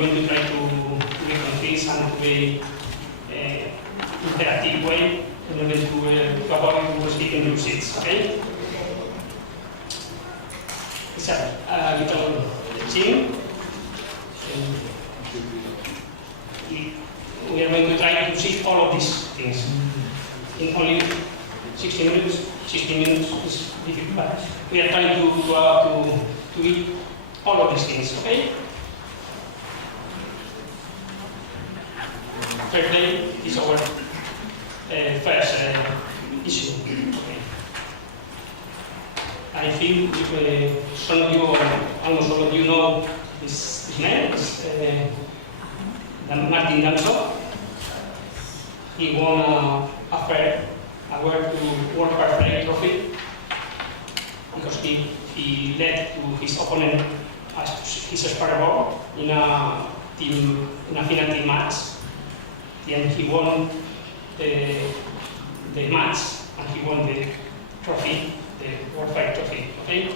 going to try to make things and to be interactive way in order to avoid speaking your seats, okay? It's a little team. We are going to try to see all of these things in only 60 minutes. 60 minutes is difficult, but we are trying to eat all of these things, okay? Third day is our first issue. Okay. I think some of you, or almost all of you, know this man, Martin Danso. He won a World Fair trophy because he led to his opponent his spare ball in a final team match, and he won the match and he won the trophy, the World Fair trophy. Okay.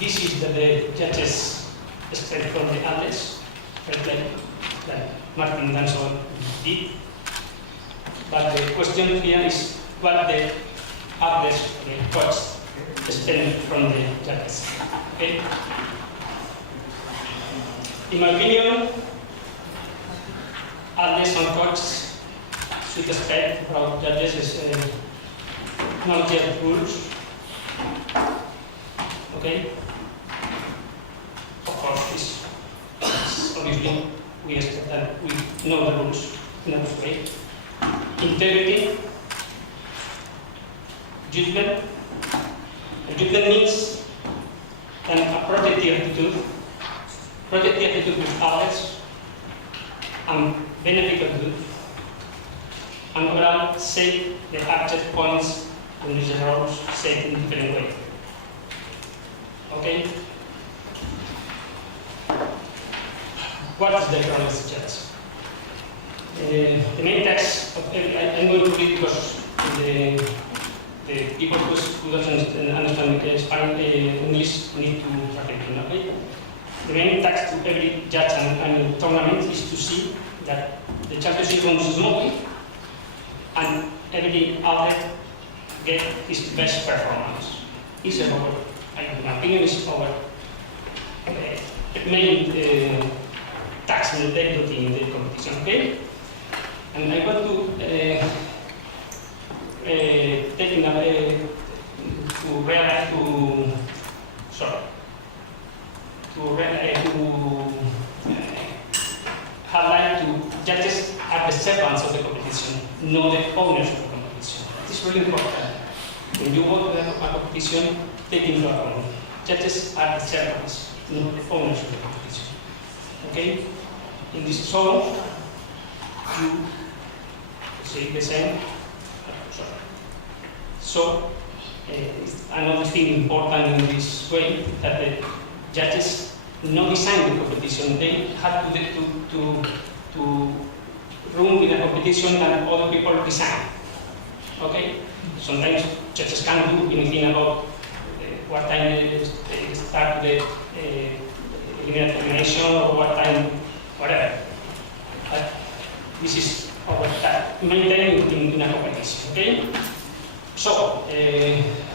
This is the judges expect from the athletes, that Martin Danso did. But the question here is what the athletes, the coach, expect from the judges. Okay? In my opinion, athletes and coaches should expect from judges is knowledge of rules. Okay? Of course, it's obviously we expect that we know the rules in a good way. Integrity, judgment. Judgment means a protective attitude with others, and benefit of good, and overall set the object points and the rules set in different way. Okay? What is the economics judge? The main text of I'm going to read because the people who doesn't understand Spanish, English need to translate it. Okay? The main text of every judge and tournament is to see that the championship runs smoothly and every athlete get his best performance. It's our, in my opinion, is our main task in the competition. Okay? And I want to highlight to judges are the servants of the competition, not the owners of the competition. It's really important. When you go to a competition, take into account judges are the servants, not the owners of the competition. Okay? In this zone, you say the same. So, another thing important in this way that the judges not design the competition. They have to run with the competition that other people design. Okay? Sometimes judges can't do anything about what time they start the elimination or what time, whatever. But this is our maintaining in a competition. Okay? So,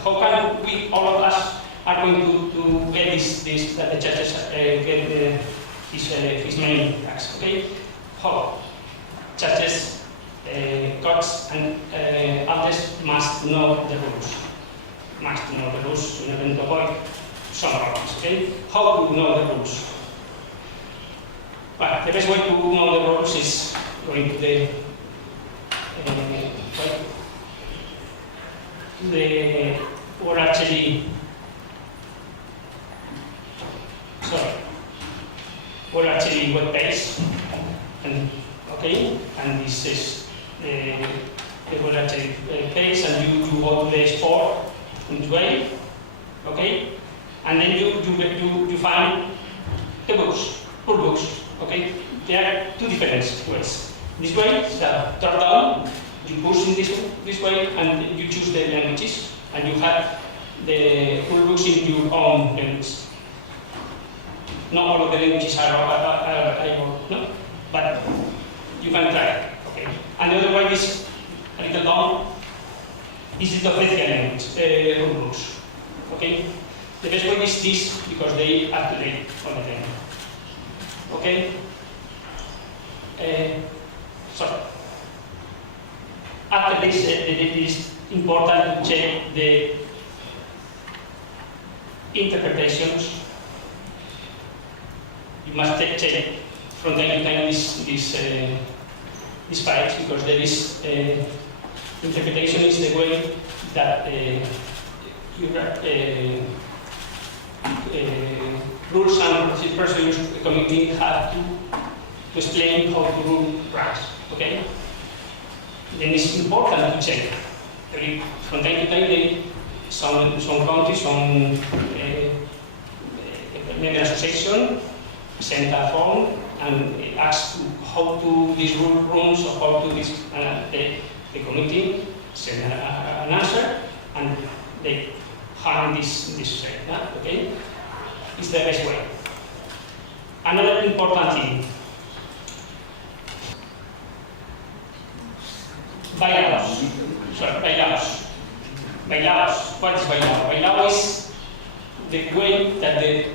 how can we, all of us, are going to get this that the judges get his main task? Okay? How? Judges, courts, and others must know the rules. Must know the rules in order to avoid some problems. Okay? How to know the rules? Well, the best way to know the rules is going to the Archery web page, and okay, and this is the Archery page, and you go to the sport in this way, okay, and then you find the books, rule books, okay. There are two different ways. This way is the drop down. You push in this way, and you choose the languages, and you have the rule books in your own language. Not all of the languages are able, no? But you can try, okay? And the other one is a little long. This is the official language rules, okay? The best one is this because they are up to date all the time, okay? So after this, it is important to check the interpretations. You must check from time to time these files because there is interpretation is the way that rules and procedures committee have to explain how to rule runs. Okay. Then it's important to check. From time to time, some countries, some member association send a form and ask how to these rules or how to this. The committee send an answer and they hand this okay? It's the best way. Another important thing. Bailados. Sorry, bailados. Bailados. What is bailado? Bailado is the way that the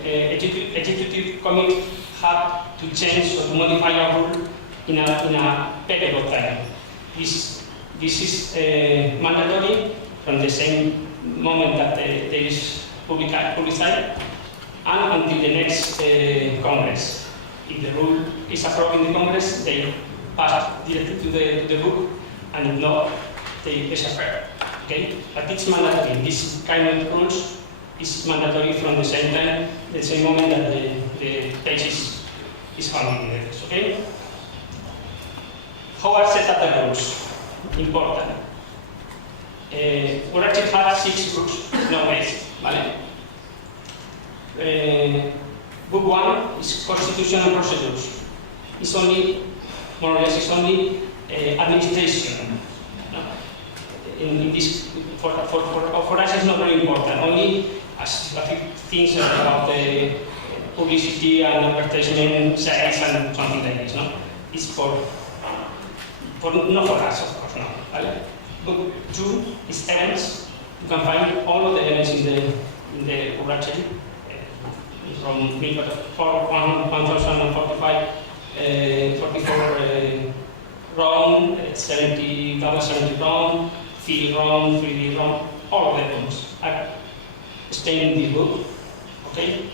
executive committee have to change or to modify a rule in a period of time. This is mandatory from the same moment that there is publicized and until the next Congress. If the rule is approved in the Congress, they pass directly to the book, and if not, they disappear. Okay? But it's mandatory. This kind of rules is mandatory from the same time, the same moment that the page is found in the text. Okay? How are set up the rules? Important. We actually have 6 books nowadays, ¿vale? Book 1 is Constitution and Procedures. It's only, more or less, it's only administration. No? In this, for us, it's not very important. Only as a few things about the publicity and advertisement sales and something like this. No? It's not for us, of course, no. Vale? Book 2 is events. You can find all of the events in the Archery from 1045, 44 round, 70, double 70 round, field round, 3D round, all of the rooms are staying in this book. Okay.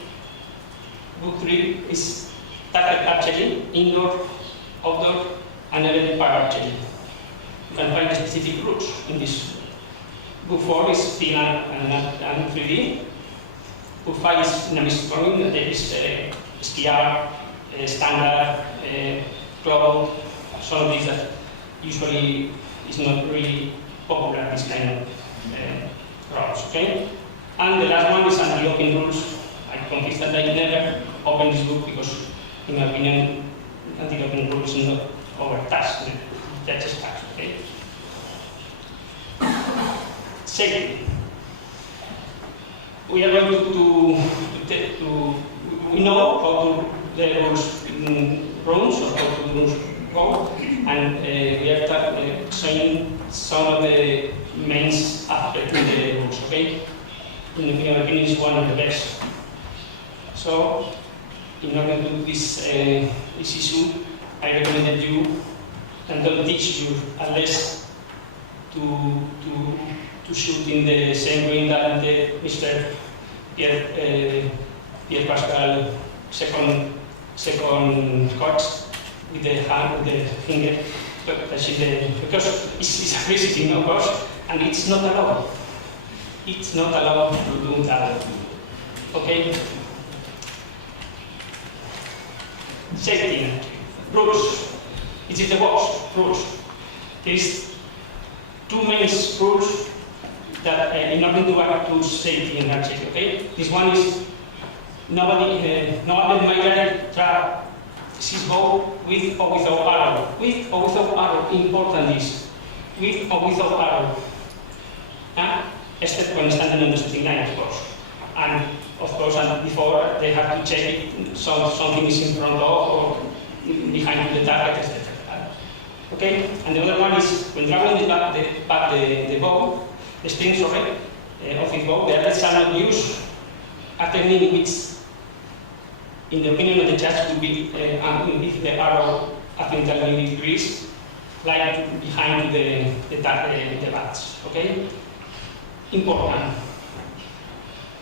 Book 3 is tactic archery, indoor, outdoor, and elevated power archery. You can find specific rules in this. Book 4 is field and 3D. Book 5 is in a mixed form. There is SPR, standard, cloud, some of these that usually is not really popular, this kind of rules. Okay? And the last one is anti-open rules. I confess that I never opened this book because, in my opinion, anti-open rules is not our task, the judge's task. Okay? Safety. We are going to we know how to the rules rooms or how to rules go, and we are showing some of the main aspects of the rules. Okay, in my opinion, is one of the best. So, in order to do this issue, I recommend that you and don't teach you unless to shoot in the same way that Mr. Pierre Pascal second coach with the hand, with the finger, because it's a visiting, of course, and it's not allowed. It's not allowed to do that. Okay? Safety. Rules. It is the worst rules. There is 2 main rules that in order to act to safety in archery. Okay? This one is nobody might trap his bow with or without arrow. With or without arrow. Important is with or without arrow. Except when standing on the shooting line, of course. And of course, and before they have to check if something is in front of or behind the target, etc. Okay, and the other one is when traveling the bow, the strings of his bow, the athletes are not used a technique which, in the opinion of the judge, would be if the arrow accidentally decreased, like behind the bats. Okay, important.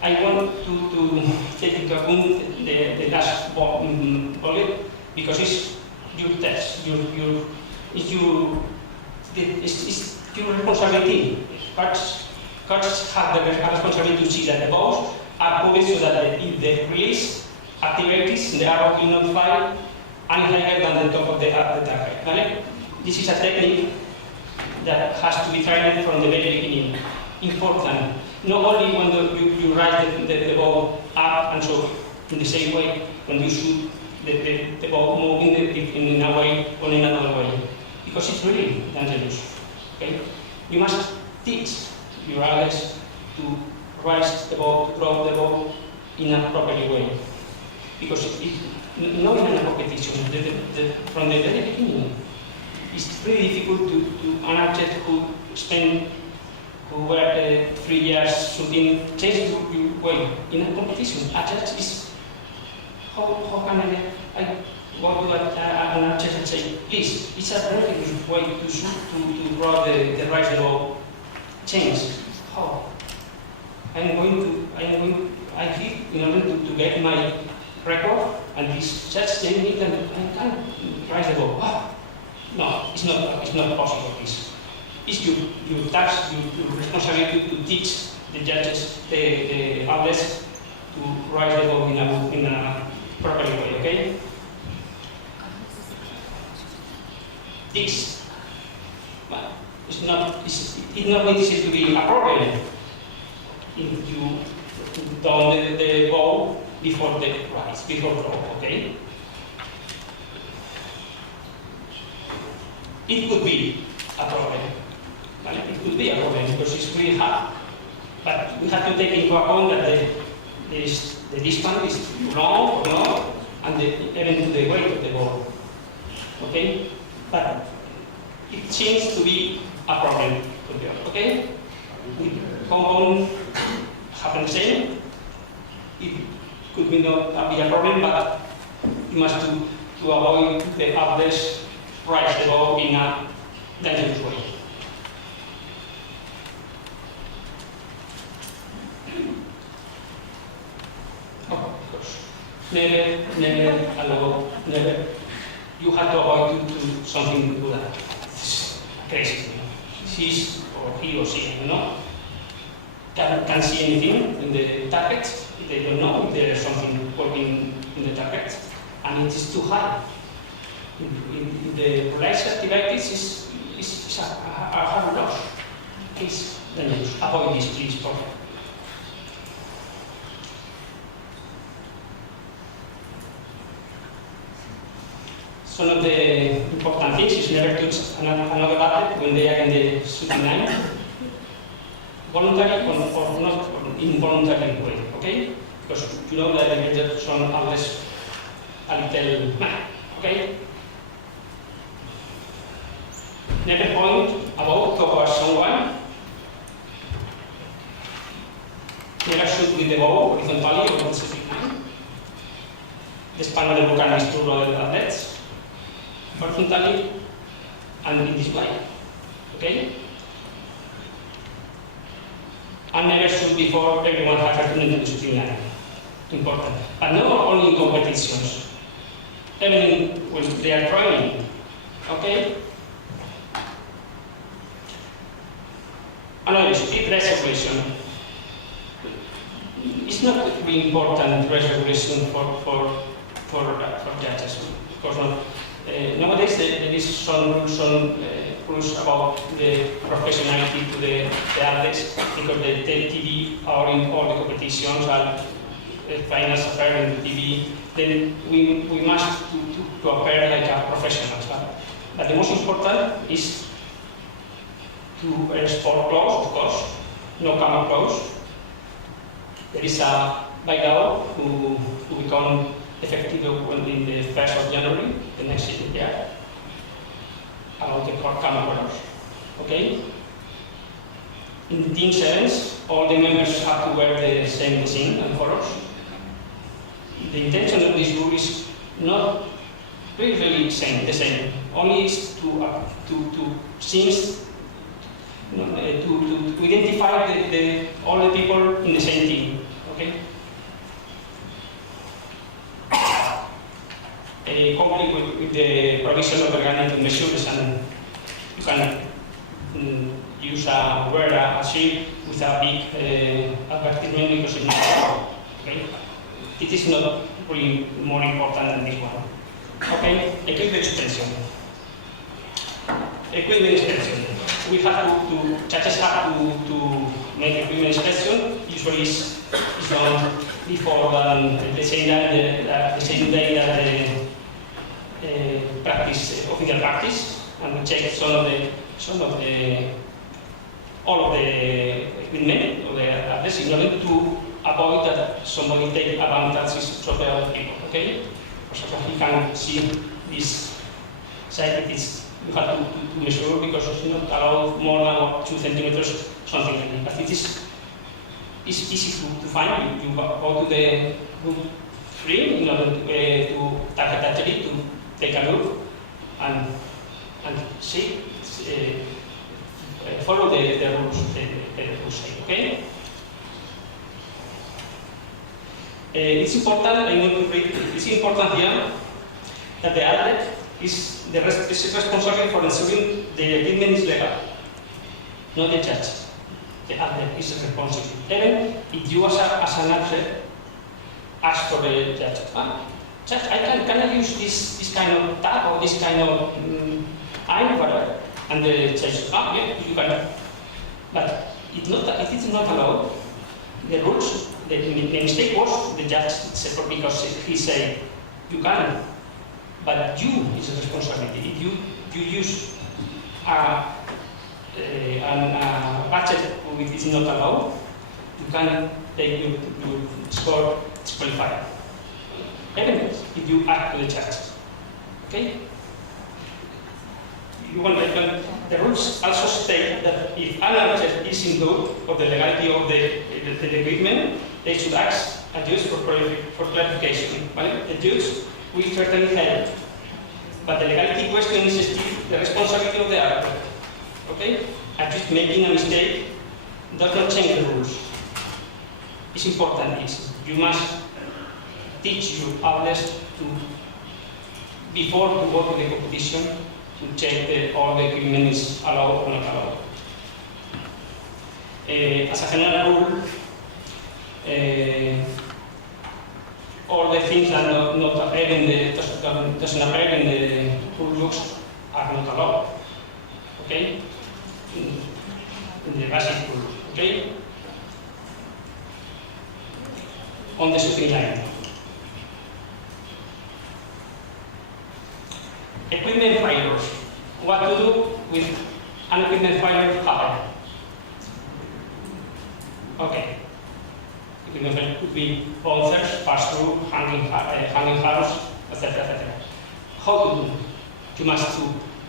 I want to take into account the last bullet because it's your test, it's your responsibility. Coaches have the responsibility to see that the bows are moving so that if the release activities, the arrow will not fly any higher than the top of the target. Right? This is a technique that has to be trained from the very beginning. Important. Not only when you raise the bow up and so in the same way when you shoot the bow moving in a way or in another way. Because it's really dangerous. Okay? You must teach your athletes to raise the bow, to drop the bow in a proper way. Because not in a competition, from the very beginning, it's really difficult to an athlete who were 3 years shooting, change your way in a competition. A judge is, how can I go to an judge and say, please, it's a very good way to shoot, to draw the right bow, change. How? I feel in order to get my record, and this judge telling me that I can't raise the bow. Oh, no, it's not possible, this. It's your task, your responsibility to teach the judges, the athletes, to raise the bow in a proper way, okay? This, well, it's not easy to be a problem if you down the bow before the rise, before throw, okay? It could be a problem. Well, it could be a problem because it's really hard. But we have to take into account that the distance is too long or not, and even the weight of the ball. Okay? But it seems to be a problem. Okay? Compound happen the same. It could be not be a problem, but you must to avoid the athletes rise the ball in a dangerous way. Of course. Never allow, never. You have to avoid to something to do that. It's crazy. She's or he or she, you know, can see anything in the target. They don't know if there is something working in the target, and it is too high. In the relaxed activities is a hard loss. It's dangerous. Avoid this, please. Some of the important things is never touch another athlete when they are in the shooting line, voluntary or not involuntary way, okay? Because you know that some athletes a little mad, okay? Never point about towards someone. Never shoot with the bow horizontally or the shooting line. The span of the vocal is to roll the athletes. Horizontally and in this way, okay? And never shoot before everyone has returned to the shooting line. Important. But not only in competitions, even when they are training, okay? Another speed dress regulation. It's not really important dress regulation for judges, of course not. Nowadays there is some rules about the professionality to the athletes because the TV are in all the competitions and finals appear in the TV. Then we must to appear like a professionals. But the most important is to wear sport clothes, of course, no camera clothes. There is a by law who become effective in the 1st of January, the next year, about the common colors. Okay? In team sevens, all the members have to wear the same design and colors. The intention of this rule is not really the same. Only is to identify all the people in the same team. Okay. Complete with the provision of organic measures, and you can use wear a shield with a big advertisement because it's not. Okay. It is not really more important than this one. Okay, equipment extension. Equipment extension. We have judges have to make equipment extension. Usually it's done before the same day that the practice, official practice, and we check all of the equipment of the athletes in order to avoid that somebody take advantage of the other people. Okay. So he can see this side. You have to measure because it's not allowed more than 2 centimeters, something like that. But it is easy to find. You go to the group 3 in order to target archery, to take a look and see, follow the rules, the rules. Okay. It's important. I want to read. It's important here that the athlete is responsible for ensuring the equipment is legal, not the judge. The athlete is responsible. Even if you as an athlete ask for the judge, judge, can I use this kind of tag or this kind of iron, whatever? And the judge says, yeah, you can. But it is not allowed. The rules. The mistake was the judge because he said you can, but you is a responsibility. If you use a budget which is not allowed, you can take your score disqualified. Even if you act to the judge. Okay? The rules also state that if an athlete is in doubt of the legality of the equipment, they should ask a judge for clarification. Right? The judge will certainly help, but the legality question is still the responsibility of the athlete. Okay? And just making a mistake does not change the rules. It's important. You must teach your athletes before to go to the competition, to check all the equipment is allowed or not allowed. As a general rule, all the things that doesn't appear in the rule books are not allowed. Okay? In the basic rule. Okay? On the shooting line. Equipment failures. What to do with an equipment failure happen? Okay. Equipment failure could be bouncers, pass-through, hanging harrows, etc., etc. How to do? You must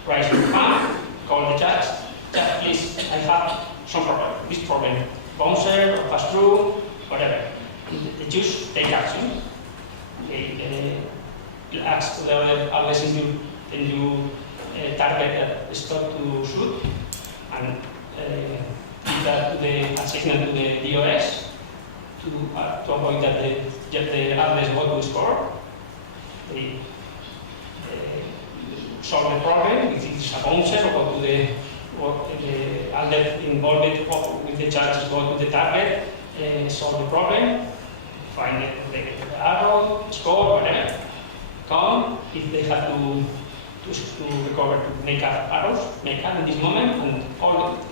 raise your hand, call the judge. Judge, please, I have some problem. This problem, bouncer or pass-through, whatever. The judge take action. Ask the other and you target a stop to shoot and give that to the assignment to the DOS to avoid that the athletes go to score. They solve the problem if it's a bouncer, or go to the athlete involved with the charges, go to the target, solve the problem, find the arrow, score, whatever. Come if they have to recover, to make up arrows, make up in this moment, and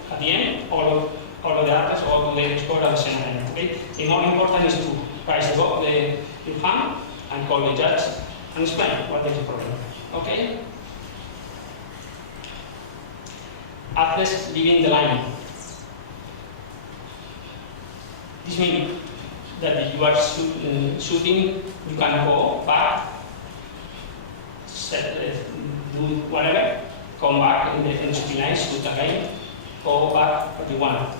at the end, all of the athletes go to the score at the same time. Okay? The more important is to raise your hand and call the judge and explain what is the problem. Okay? Athletes leaving the line. This means that you are shooting, you can go back, do whatever, come back in the shooting line, shoot again, go back what you want.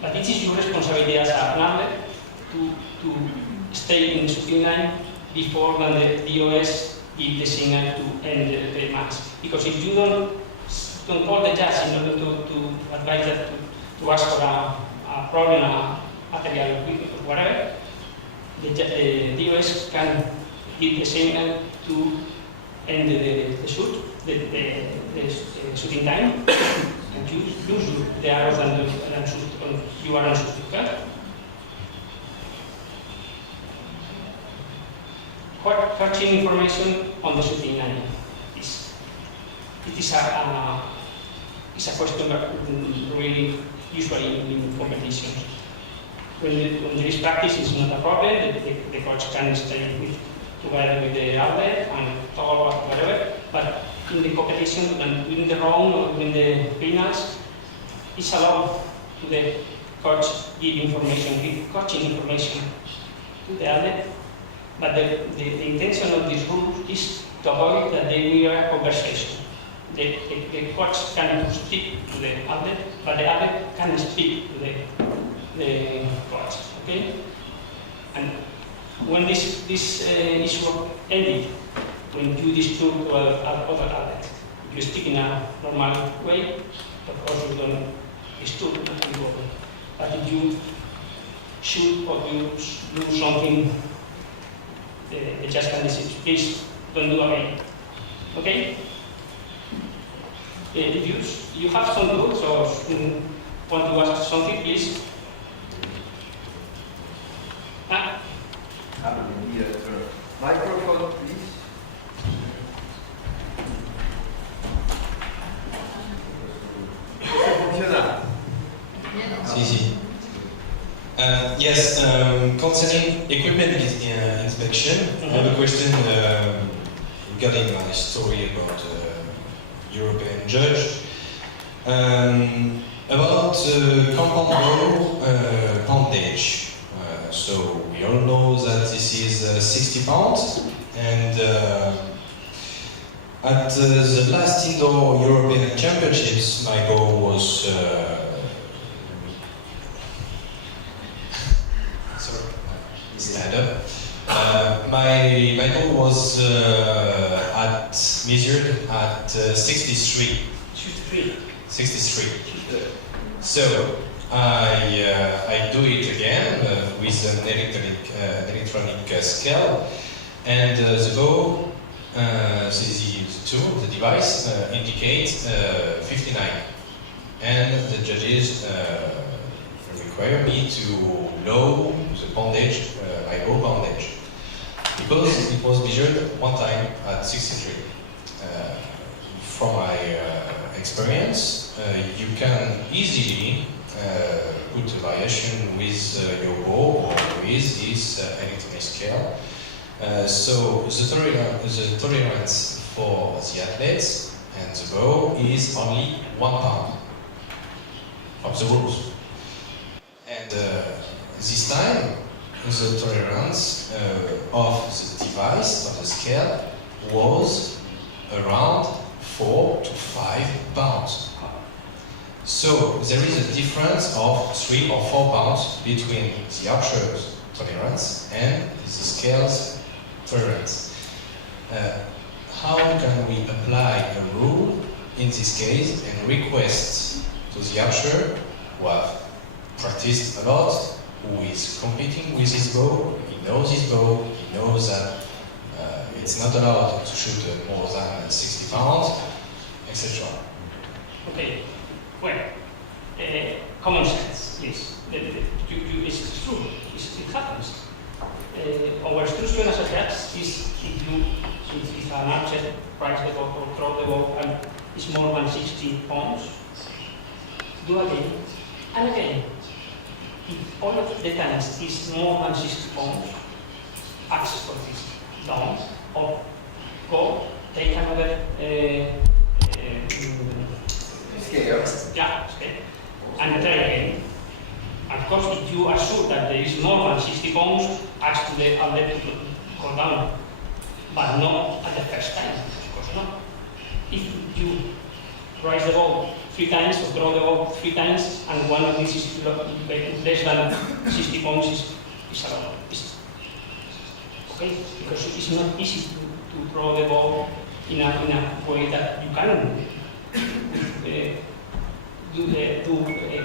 But it is your responsibility as a runner to stay in the shooting line before when the DOS give the signal to end the match. Because if you don't call the judge in order to advise that to ask for a problem, a material or whatever, the DOS can give the signal to end the shoot, the shooting time, and you lose the arrows and you are unsuccessful. Catching information on the shooting line is a question that really usually in competitions. When there is practice, it's not a problem. The coach can stay together with the outlet and talk about whatever. But in the competition, when doing the wrong or doing the penals, it's allowed to the coach give coaching information to the outlet. But the intention of this rule is to avoid that they will have a conversation. The coach can speak to the outlet, but the outlet can speak to the coach. Okay? And when this issue ended, when you disturb other outlet, you speak in a normal way, but also don't disturb anybody. But if you shoot or you do something, the judge can decide, please don't do again. Okay? If you have some rules or want to ask something, please. Microphone, please. Si. Yes, concerning equipment inspection, I have a question regarding my story about European judge. About compound ball bondage. So we all know that this is 60 pounds, and at the last indoor European Championships, my goal was my goal was measured at 63. 63. So I do it again with an electronic scale, and the bow, the device indicates 59, and the judges require me to lower the bondage, my bow bondage, because it was measured one time at 63. From my experience, you can easily put a variation with your bow or with this electronic scale. So the tolerance for the athletes and the bow is only 1 pound from the rules. And this time, the tolerance of the device, of the scale, was around 4 to 5 pounds. So there is a difference of 3 or 4 pounds between the archer's tolerance and the scale's tolerance. How can we apply a rule in this case and request to the archer who have practiced a lot, who is competing with his bow, he knows his bow, he knows that it's not allowed to shoot more than 60 pounds, etc. Okay, well, common sense, please. It's true, it happens. Our instruction as a judge is if an archer price the ball or throw the ball and it's more than 60 pounds, do again and again. If all of the times is more than 60 pounds, access for this down or go take another scale. Yeah, scale, and try again. And of course, if you are sure that there is more than 60 pounds, ask to the outlet to go down, but not at the first time, of course not. If you raise the ball 3 times or throw the ball 3 times, and one of these is less than 60 pounds, is allowed. Okay? Because it's not easy to throw the ball in a way that you can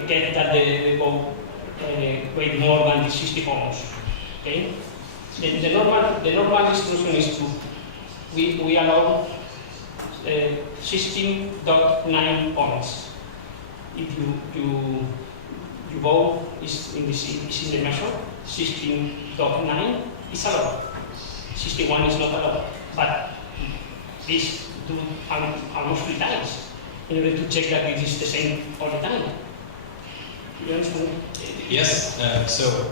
get that the ball weight more than 60 pounds. Okay? The normal instruction is we allow 16.9 points. If your ball is in the measure, 16.9 is allowed. 61 is not allowed. But this do almost 3 times in order to check that it is the same all the time. You understand? Yes, so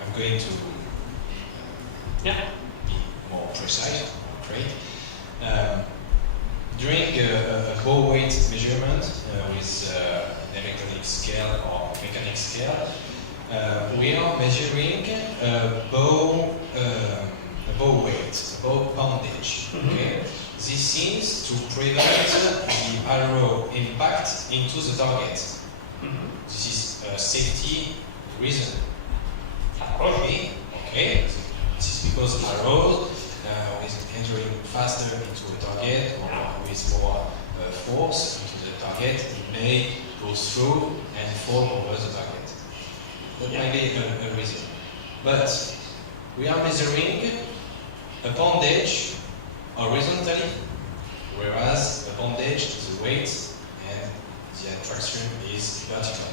I'm going to be more precise, great. During a ball weight measurement with an electronic scale or mechanic scale, we are measuring ball weight, ball poundage. Okay? This is to prevent the arrow impact into the target. This is a safety reason. Okay. This is because arrows is entering faster into a target or with more force into the target, it may go through and fall over the target. That might be a reason. But we are measuring a poundage horizontally, whereas a poundage is the weight and the attraction is vertical.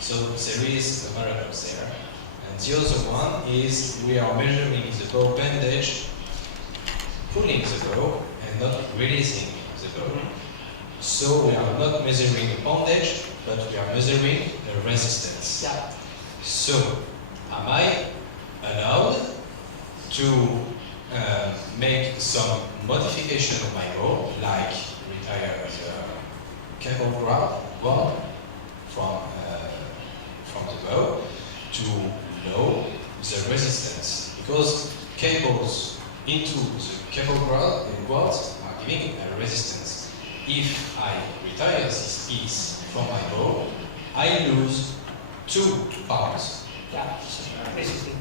So there is a paradox there. And the other one is we are measuring the bow poundage, pulling the bow and not releasing the bow. So we are not measuring a poundage, but we are measuring a resistance. So am I allowed to make some modification of my bow, like retire the cable guard from the bow to know the resistance, because cables into the cable guards are giving a resistance. If I retire this piece from my bow, I lose 2 pounds. Basically.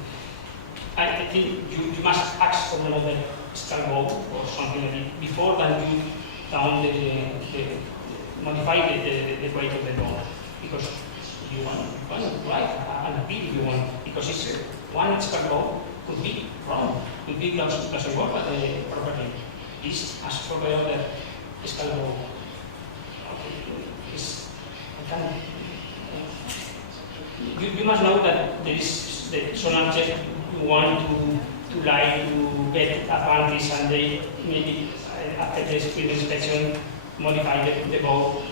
I think you must ask for another style ball or something like that before that you down modify the weight of the ball, because you want right and appeal if you want, because it's one style ball could be wrong, could be doesn't work properly. This ask for the other style ball. You must know that there is some object you want to like to get advantage, and they maybe after the field inspection modify the ball.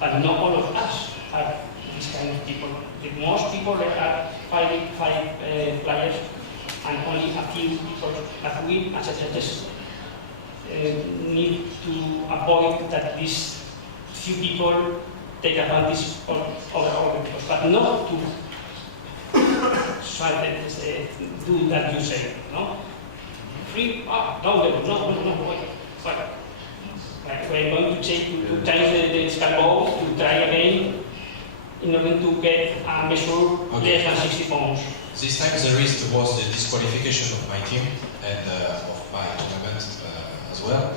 But not all of us are this kind of people. Most people are five players, and only a few people that we as judges need to avoid that these few people take advantage of other people, but not to do that you say, no? Free, don't, no, wait. We're going to change the scaffold to try again in order to get a measure less than 60 pounds. This time there was the disqualification of my team and of my tournament as well.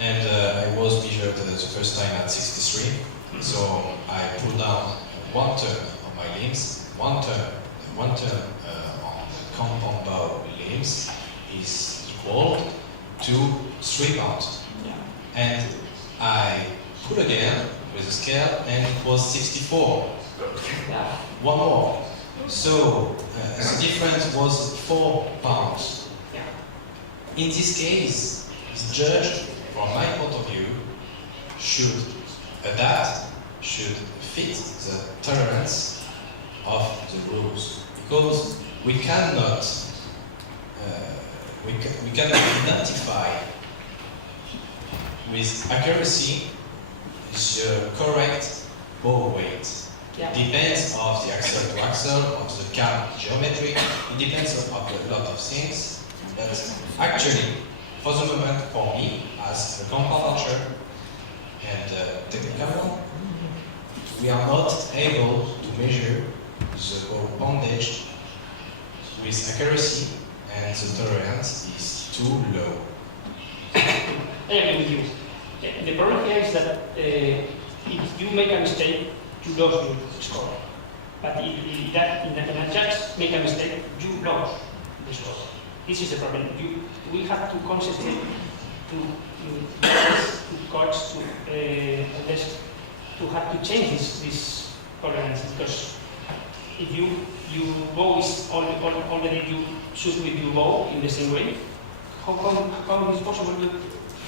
And I was measured the first time at 63. So I pulled down 1 turn on my limbs, 1 turn on the compound bow limbs is equal to 3 pounds. And I pull again with the scale and it was 64. 1 more. So the difference was 4 pounds. In this case, the judge, from my point of view, should adapt, should fit the tolerance of the rules, because we cannot identify with accuracy the correct ball weight. Yeah. Depends of the axle to axle, of the cam geometry. It depends on a lot of things. But actually, for the moment, for me, as a compound archer and technical, we are not able to measure the bow bondage with accuracy, and the tolerance is too low. I agree with you. The problem here is that if you make a mistake, you lose your score. But if a judge make a mistake, you lose the score. This is the problem. We have to concentrate to coach to have to change this tolerance, because if you bow is already you shoot with your bow in the same way, how is it possible to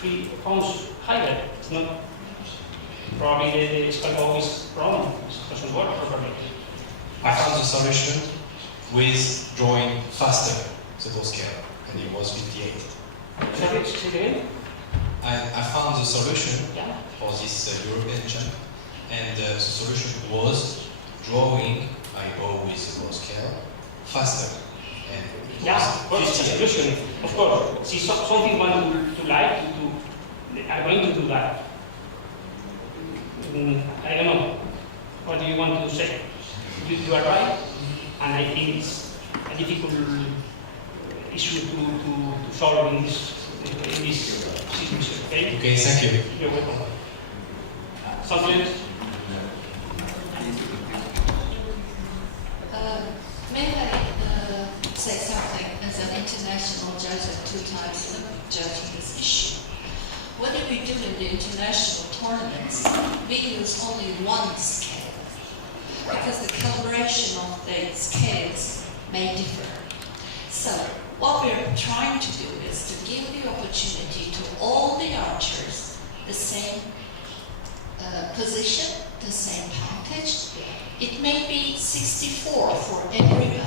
3 pounds higher? It's not. Probably the skull bow is wrong. It doesn't work properly. I found the solution with drawing faster the bow scale, and it was 58. Sorry, say it again? I found the solution Yeah. for this European champ, and the solution was drawing my bow with the bow scale faster. And it Yeah, was of course, it's a 58. solution. Of course. See, something you want to like, are going to do that. I don't know. What do you want to say? You are right, and I think it's a difficult issue to solve in this situation. Okay? Okay, thank you. You're welcome. Something else? May I say something as an international judge and 2 times judging this issue? What do we do in the international tournaments? We use only one scale, because the calibration of the scales may differ. So what we're trying to do is to give the opportunity to all the archers the same position, the same poundage. It may be 64 for everybody,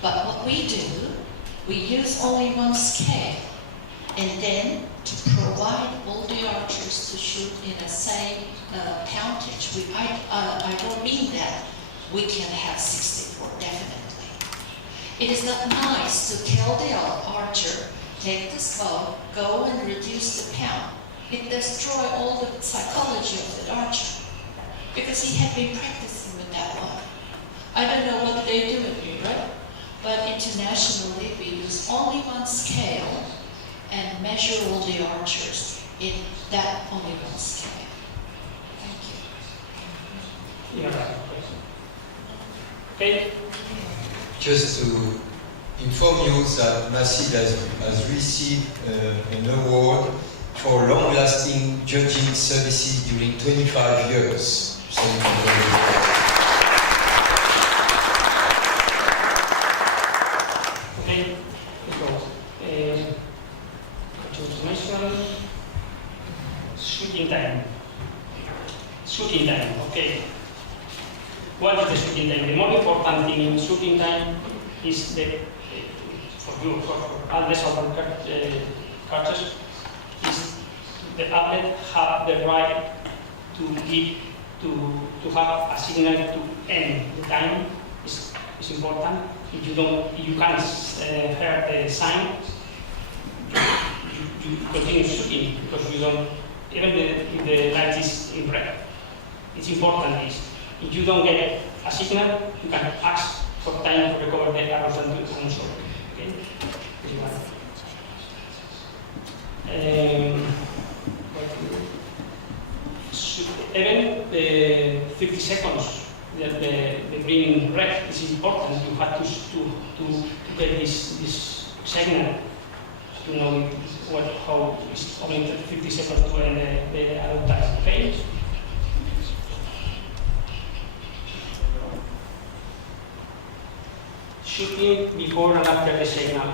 but what we do, we use only one scale, and then to provide all the archers to shoot in the same poundage. I don't mean that we can have 64, definitely. It is not nice to tell the archer, take this bow, go and reduce the pound. It destroys all the psychology of the archer, because he had been practicing with that one. I don't know what they do in Europe, but internationally we use only one scale and measure all the archers in that only one scale. Thank you. Yeah, right. Okay. Just to inform you that Masid has received an award for long-lasting judging services during 25 years. So you can go Okay, because information, shooting time. Shooting time, okay. What is the shooting time? The more important thing in shooting time is for all the southern catches, is the athlete have the right to have a signal to end the time. Is important. If you can't hear the sign, you continue shooting, because you don't, even if the light is in red. It's important is, if you don't get a signal, you can ask for time to recover the arrows and so on. Okay? Even the 50 seconds, the green red is important. You have to get this signal to know how it's only 50 seconds to end the adult time. Okay? Shooting before and after the signal.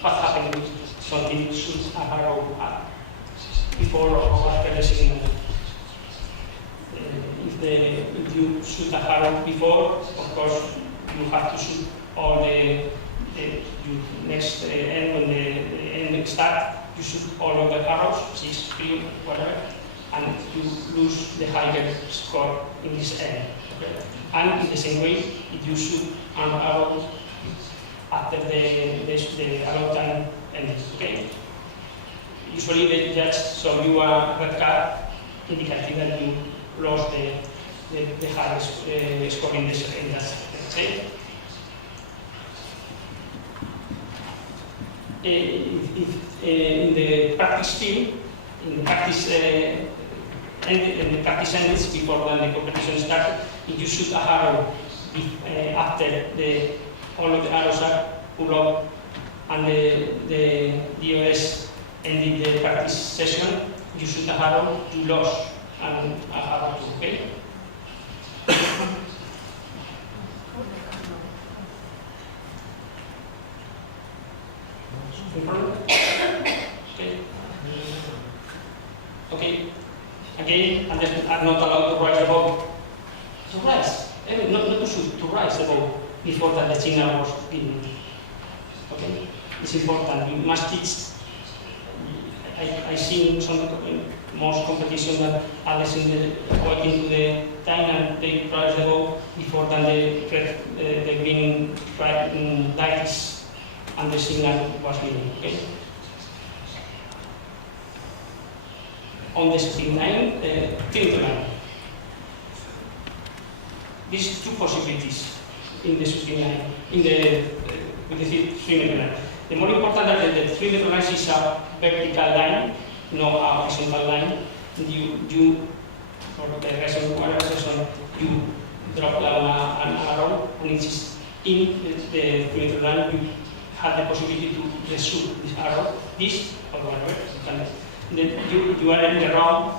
What happens if something shoots a arrow before or after the signal? If you shoot a arrow before, of course, you have to shoot all the next end when the end start. You shoot all of the arrows, 6, 3, whatever. and you lose the higher score in this end. Okay? And in the same way, if you shoot an arrow after the arrow time ended. Okay? Usually the judge show you a red card indicating that you lost the highest score in that set. In the practice field, in the practice ends before the competition started, if you shoot a arrow after all of the arrows are pulled up and the DOS ended the practice session, you shoot a arrow, you lost an arrow too, okay? Okay. Okay. Again, and then I'm not allowed to rise the bow. To rise, not to shoot, to rise the bow before that the signal was given. Okay, it's important. You must teach. I see in most competitions that others according to the time and they rise the bow before then the green light is and the signal was given. Okay. On the shooting line, tilt line. These two possibilities in the shooting line, with the 3 meter line. The more important that the 3 meter line is a vertical line, no a horizontal line. You for the rest of the session, you drop down an arrow and it is in the 3 meter line. You have the possibility to shoot this arrow, this or whatever. Then you are in the round,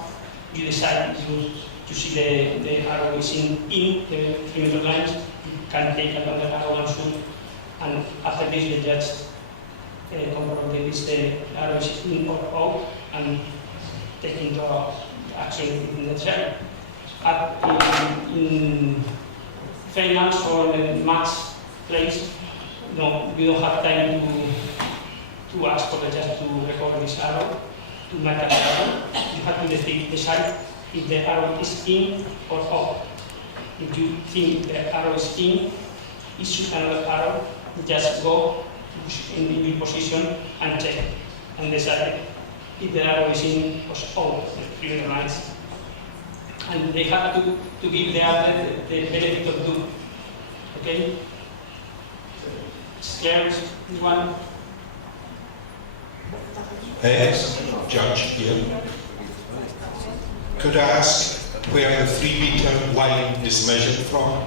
you decide to see the arrow is in the 3 meter lines, you can take another arrow and shoot, and after this the judge confirms that the arrow is in or out and take into action in the shell. In finals or in match plays, no, you don't have time to ask for the judge to recover this arrow. To make an arrow, you have to decide if the arrow is in or out. If you think the arrow is in, issue another arrow, just go in your position and check and decide if the arrow is in or out, the 3 meter lines. And they have to give the other the benefit of do. Okay? It's clear, this one? Judge here. Could I ask where the 3 meter line is measured from?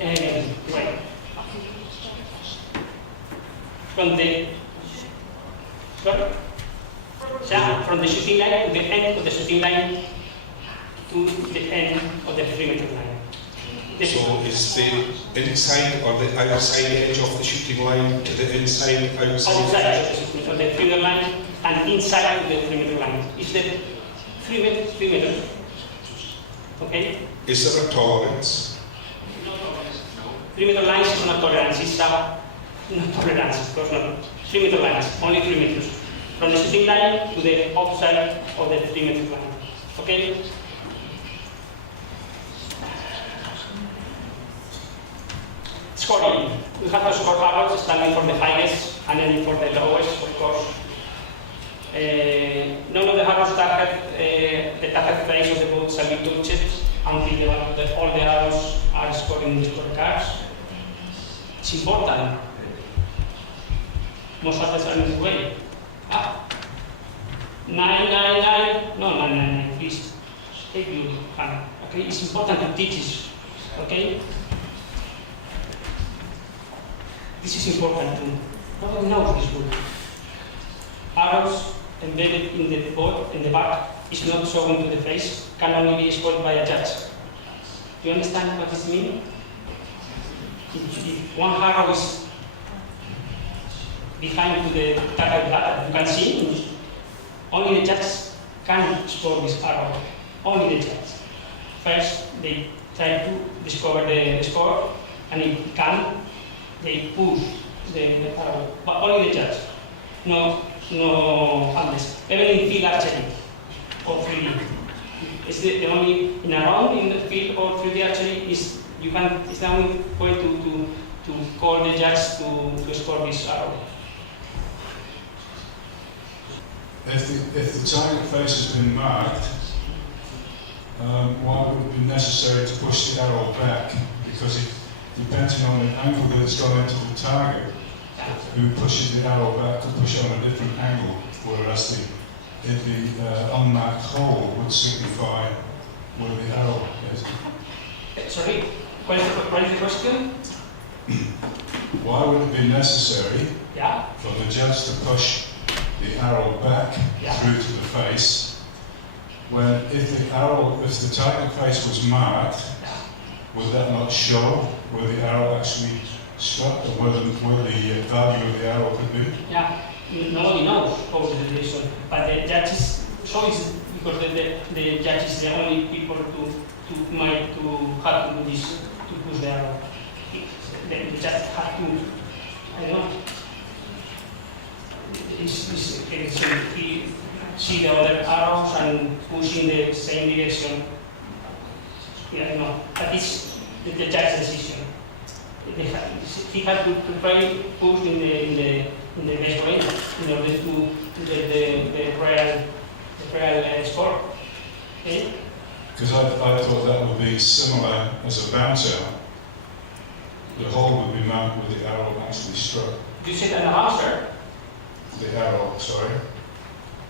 Right. From the from the shooting line to the end of the shooting line to the end of the 3 meter line. So is the inside or the outside edge of the shooting line to the inside, outside edge? Of the 3 meter line and inside of the 3 meter line. It's the 3 meter. Okay? Is there a tolerance? 3 meter lines is not tolerance, it's not tolerance, of course not. 3 meter lines, only 3 meters. From the shooting line to the outside of the 3 meter line. Okay? Scoring. We have to score arrows standing for the highest and then for the lowest, of course. None of the arrows the target place of the boat shall be touched until all the arrows are scored in the scorecards. It's important. Most others are in this way. 999, no 999, please. Take you can. Okay, it's important to teach this. Okay? This is important too. Nobody knows this rule. Arrows embedded in the board, in the back, is not shown to the face, can only be scored by a judge. Do you understand what this means? If one arrow is behind to the target bladder, you can see, only the judge can score this arrow. Only the judge. First, they try to discover the score, and if can, they push the arrow, but only the judge. No others. Even in field archery, or 3D. It's the only in a round in the field or 3D actually is it's the only way to call the judge to score this arrow. If the target face has been marked, why would it be necessary to push the arrow back? Because depending on the angle that it's gone into the target, who pushes the arrow back could push on a different angle, whereas the unmarked hole would signify where the arrow is. Sorry, what is the question? Why would it be necessary Yeah. for the judge to push the arrow back through to the face when if the target face was marked, would that not show where the arrow actually struck or where the value of the arrow could be? Yeah, nobody knows how the reason, but the judges choice because the judge is the only people to have to do this to push the arrow. The judge had to, I don't know. He see the other arrows and push in the same direction. Yeah, no, but it's the judge's decision. He had to try push in the best way in order to the real score. Okay? Because I thought that would be similar as a bouncer. The hole would be marked where the arrow actually struck. You said an bouncer? The arrow, sorry.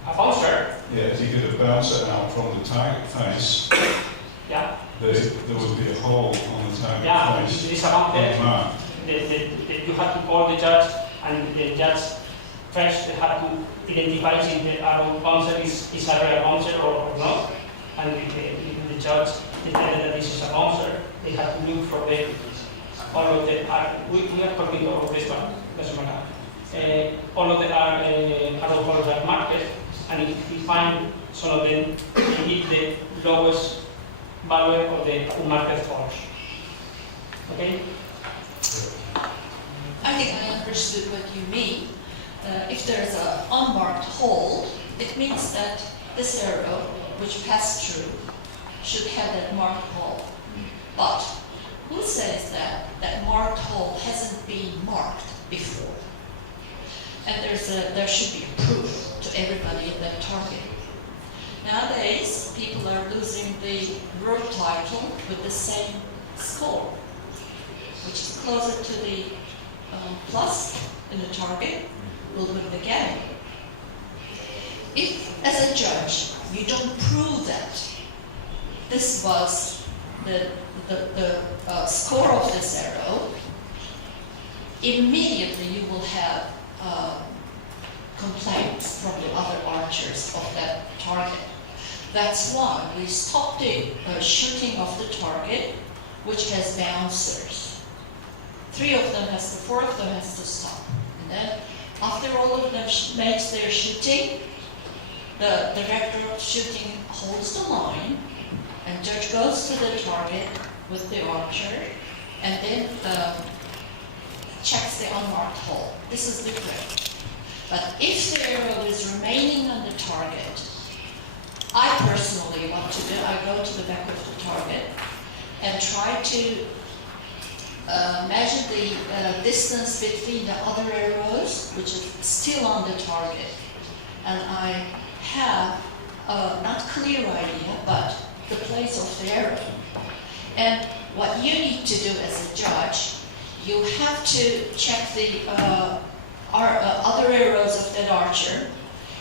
A bouncer? Yeah, if you get a bouncer out from the target face, Yeah. there would be a hole on the target Yeah, face. it's about that. Unmarked. You have to call the judge, and the judge first have to identify if the arrow bouncer is a real bouncer or not. And if the judge determines that this is a bouncer, they have to look for all of the we are talking about this one, doesn't matter. All of the arrow holes are marked, and if we find some of them, we give the lowest value of the unmarked holes. Okay? I think I understood what you mean. If there's an unmarked hole, it means that this arrow, which passed through, should have that marked hole. But who says that that marked hole hasn't been marked before? And there should be proof to everybody in that target. Nowadays, people are losing the world title with the same score, which is closer to the plus in the target, will win the game. If, as a judge, you don't prove that this was the score of this arrow, immediately you will have complaints from the other archers of that target. That's why we stopped the shooting of the target, which has bouncers. 4 of them has to stop. And then, after all of them makes their shooting, the director of shooting holds the line, and judge goes to the target with the archer, and then checks the unmarked hole. This is different. But if the arrow is remaining on the target, I personally what to do, I go to the back of the target and try to measure the distance between the other arrows, which is still on the target. And I have a not clear idea, but the place of the arrow. And what you need to do as a judge, you have to check the other arrows of that archer,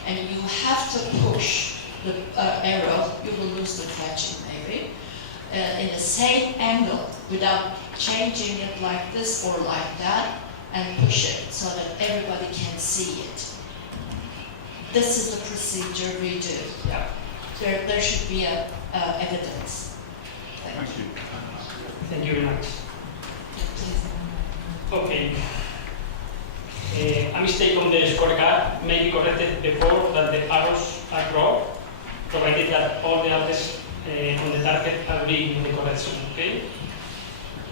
and you have to push the arrow, you will lose the catching maybe, in the same angle without changing it like this or like that, and push it so that everybody can see it. This is the procedure we do. Yeah. There should be evidence. Thank you. Thank you very much. Okay. A mistake on the scorecard may be corrected before that the arrows are drawn, provided that all the others on the target agree with the correction. Okay.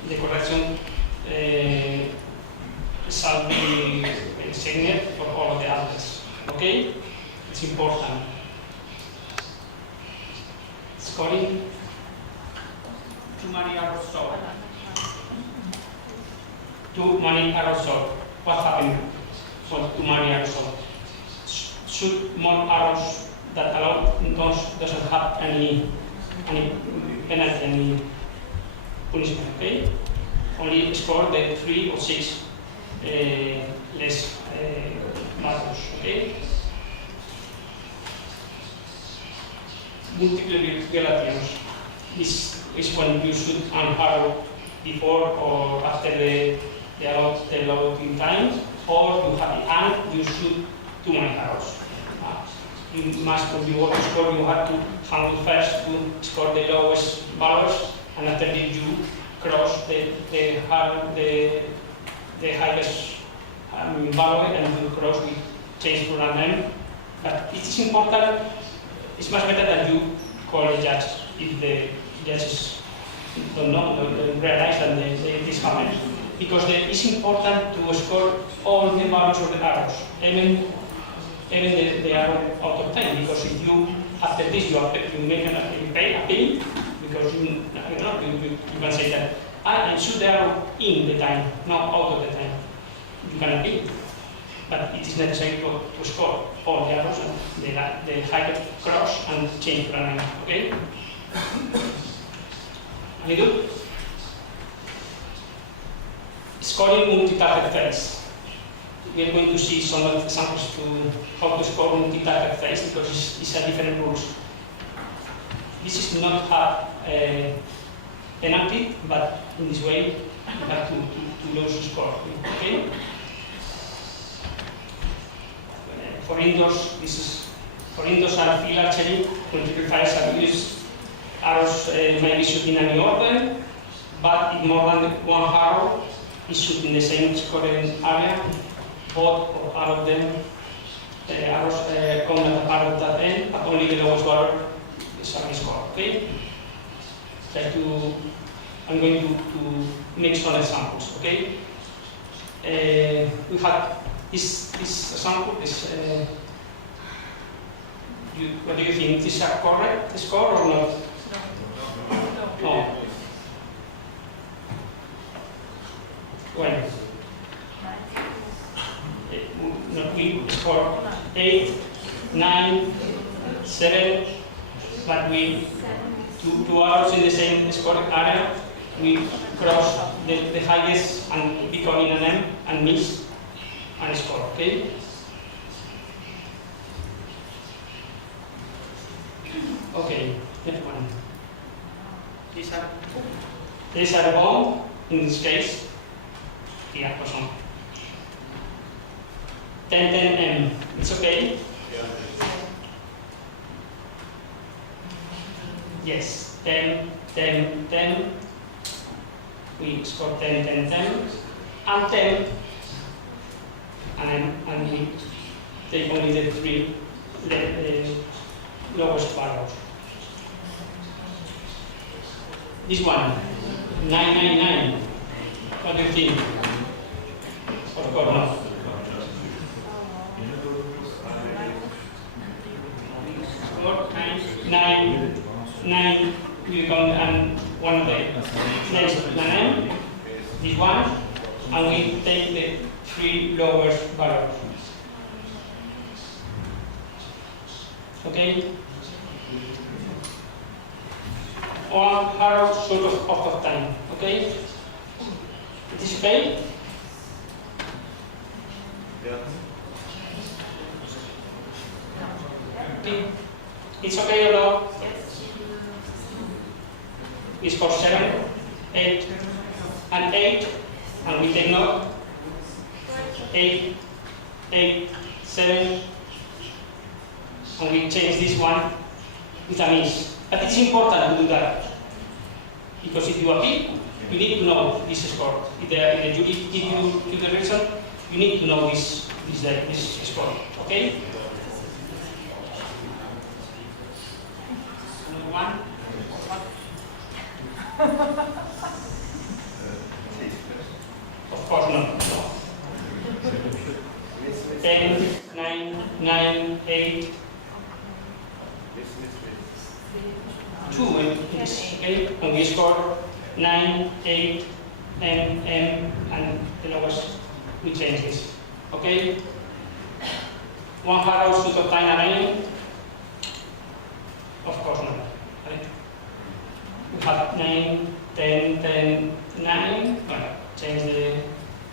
The correction shall be signed for all of the others. Okay. It's important. scoring too many arrows short. Too many arrows short. What happened for too many arrows short? Shoot more arrows that allow doesn't have any penalty, any punishment. Okay, only score the 3 or 6 less arrows. Okay. Multiple relations. This is when you shoot an arrow before or after the loading time, or you have it and you shoot too many arrows. You must, when you want to score, you have to handle first to score the lowest values, and after that you cross the highest value, and you cross with change to random. But it is important. It's much better that you call the judge if the judges don't realize that this happens. Because it's important to score all the values of the arrows, even the arrow out of 10. Because if you, after this, you make an appeal, because you can say that I shoot the arrow in the time, not out of the time. You can appeal. But it is necessary to score all the arrows and the higher cross and change to an angle. Okay? Any good? Scoring multi-target phase. We are going to see some examples to how to score multi-target phase because it's a different rules. This is not have a penalty, but in this way you have to lose the score. Okay? For indoors, for indoors and field archery, multipliers are used. Arrows may be shot in any order, but if more than one arrow is shot in the same scoring area, both or all of them arrows come at a part of that end, but only the lowest value is scored. Okay? I'm going to make some examples. Okay? We have this example. What do you think? Is a correct score or not? No. Well, we score 8, 9, 7, but we two arrows in the same scoring area. We cross the highest and become in an M and miss and score. Okay. Okay. Next one. These are the bomb in this case. The Arco song. 10, 10, M. It's okay? Yeah. Yes. 10, 10, 10. We score 10, 10, 10. And 10. And we take only the 3 lowest values. This one, 999. What do you think? Of course not. 9, we come and one day. Next, 9, this one, and we take the 3 lowest values. Okay? One arrow short of time. Okay? It is okay? Yeah. Okay. It's okay or not? We score 7, 8, and 8, and we take note. 8, 8, 7, and we change this one with a miss. But it's important to do that because if you appeal, you need to know this score. If the jury give you the reason, you need to know this score. Okay? Another one. Of course not. No. 10, 9, 9, 8. 2 in this, okay? And we score 9, 8, M, and the lowest, we change this, okay? 1 arrow should obtain a 9? Of course not, right? We have 9, 10, 10, 9, well, change the,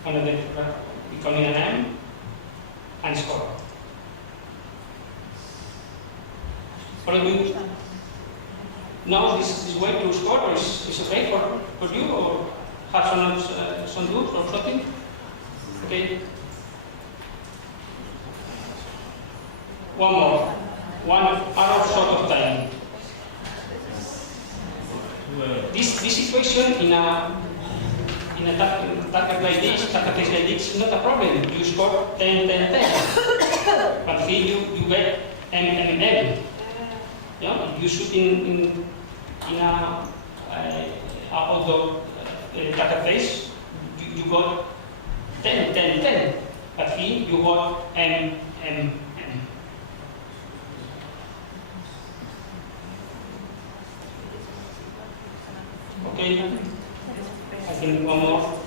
one of the, becoming an M, and score. But we know this way to score is okay for you, or have some rules or something? Okay. One more. 1 arrow short of time. This situation in a target like this, is not a problem. You score 10, 10, 10. But here you get M. Yeah, you shoot in a outdoor database, you got 10, 10, 10. But here you got M. Okay, I think one more.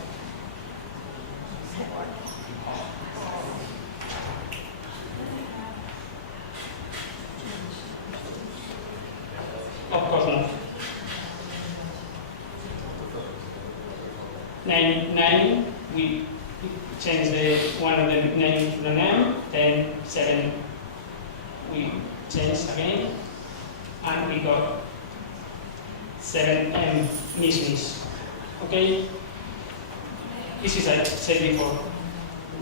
Of course not. 9, we change the one of the name to the name, then 7, we change again, and we got 7M miss. Okay? This is I said before.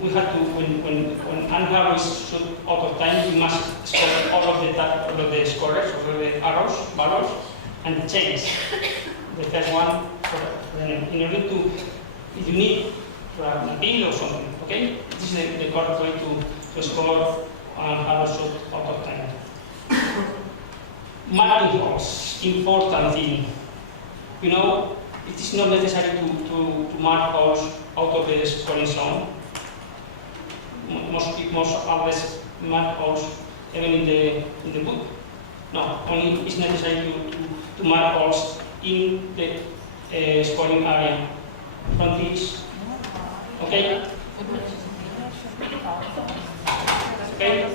We have to, when Anhar is shoot out of time, we must score all of the scorers, all of the arrows, and change the first one for the name. In order to, if you need for a bill or something, okay? This is the correct way to score arrow shoot out of time. Marking holes, important thing. You know, it is not necessary to mark holes out of the scoring zone. Most always mark holes even in the book. No, only it's necessary to mark holes in the scoring area from this. Okay? Okay?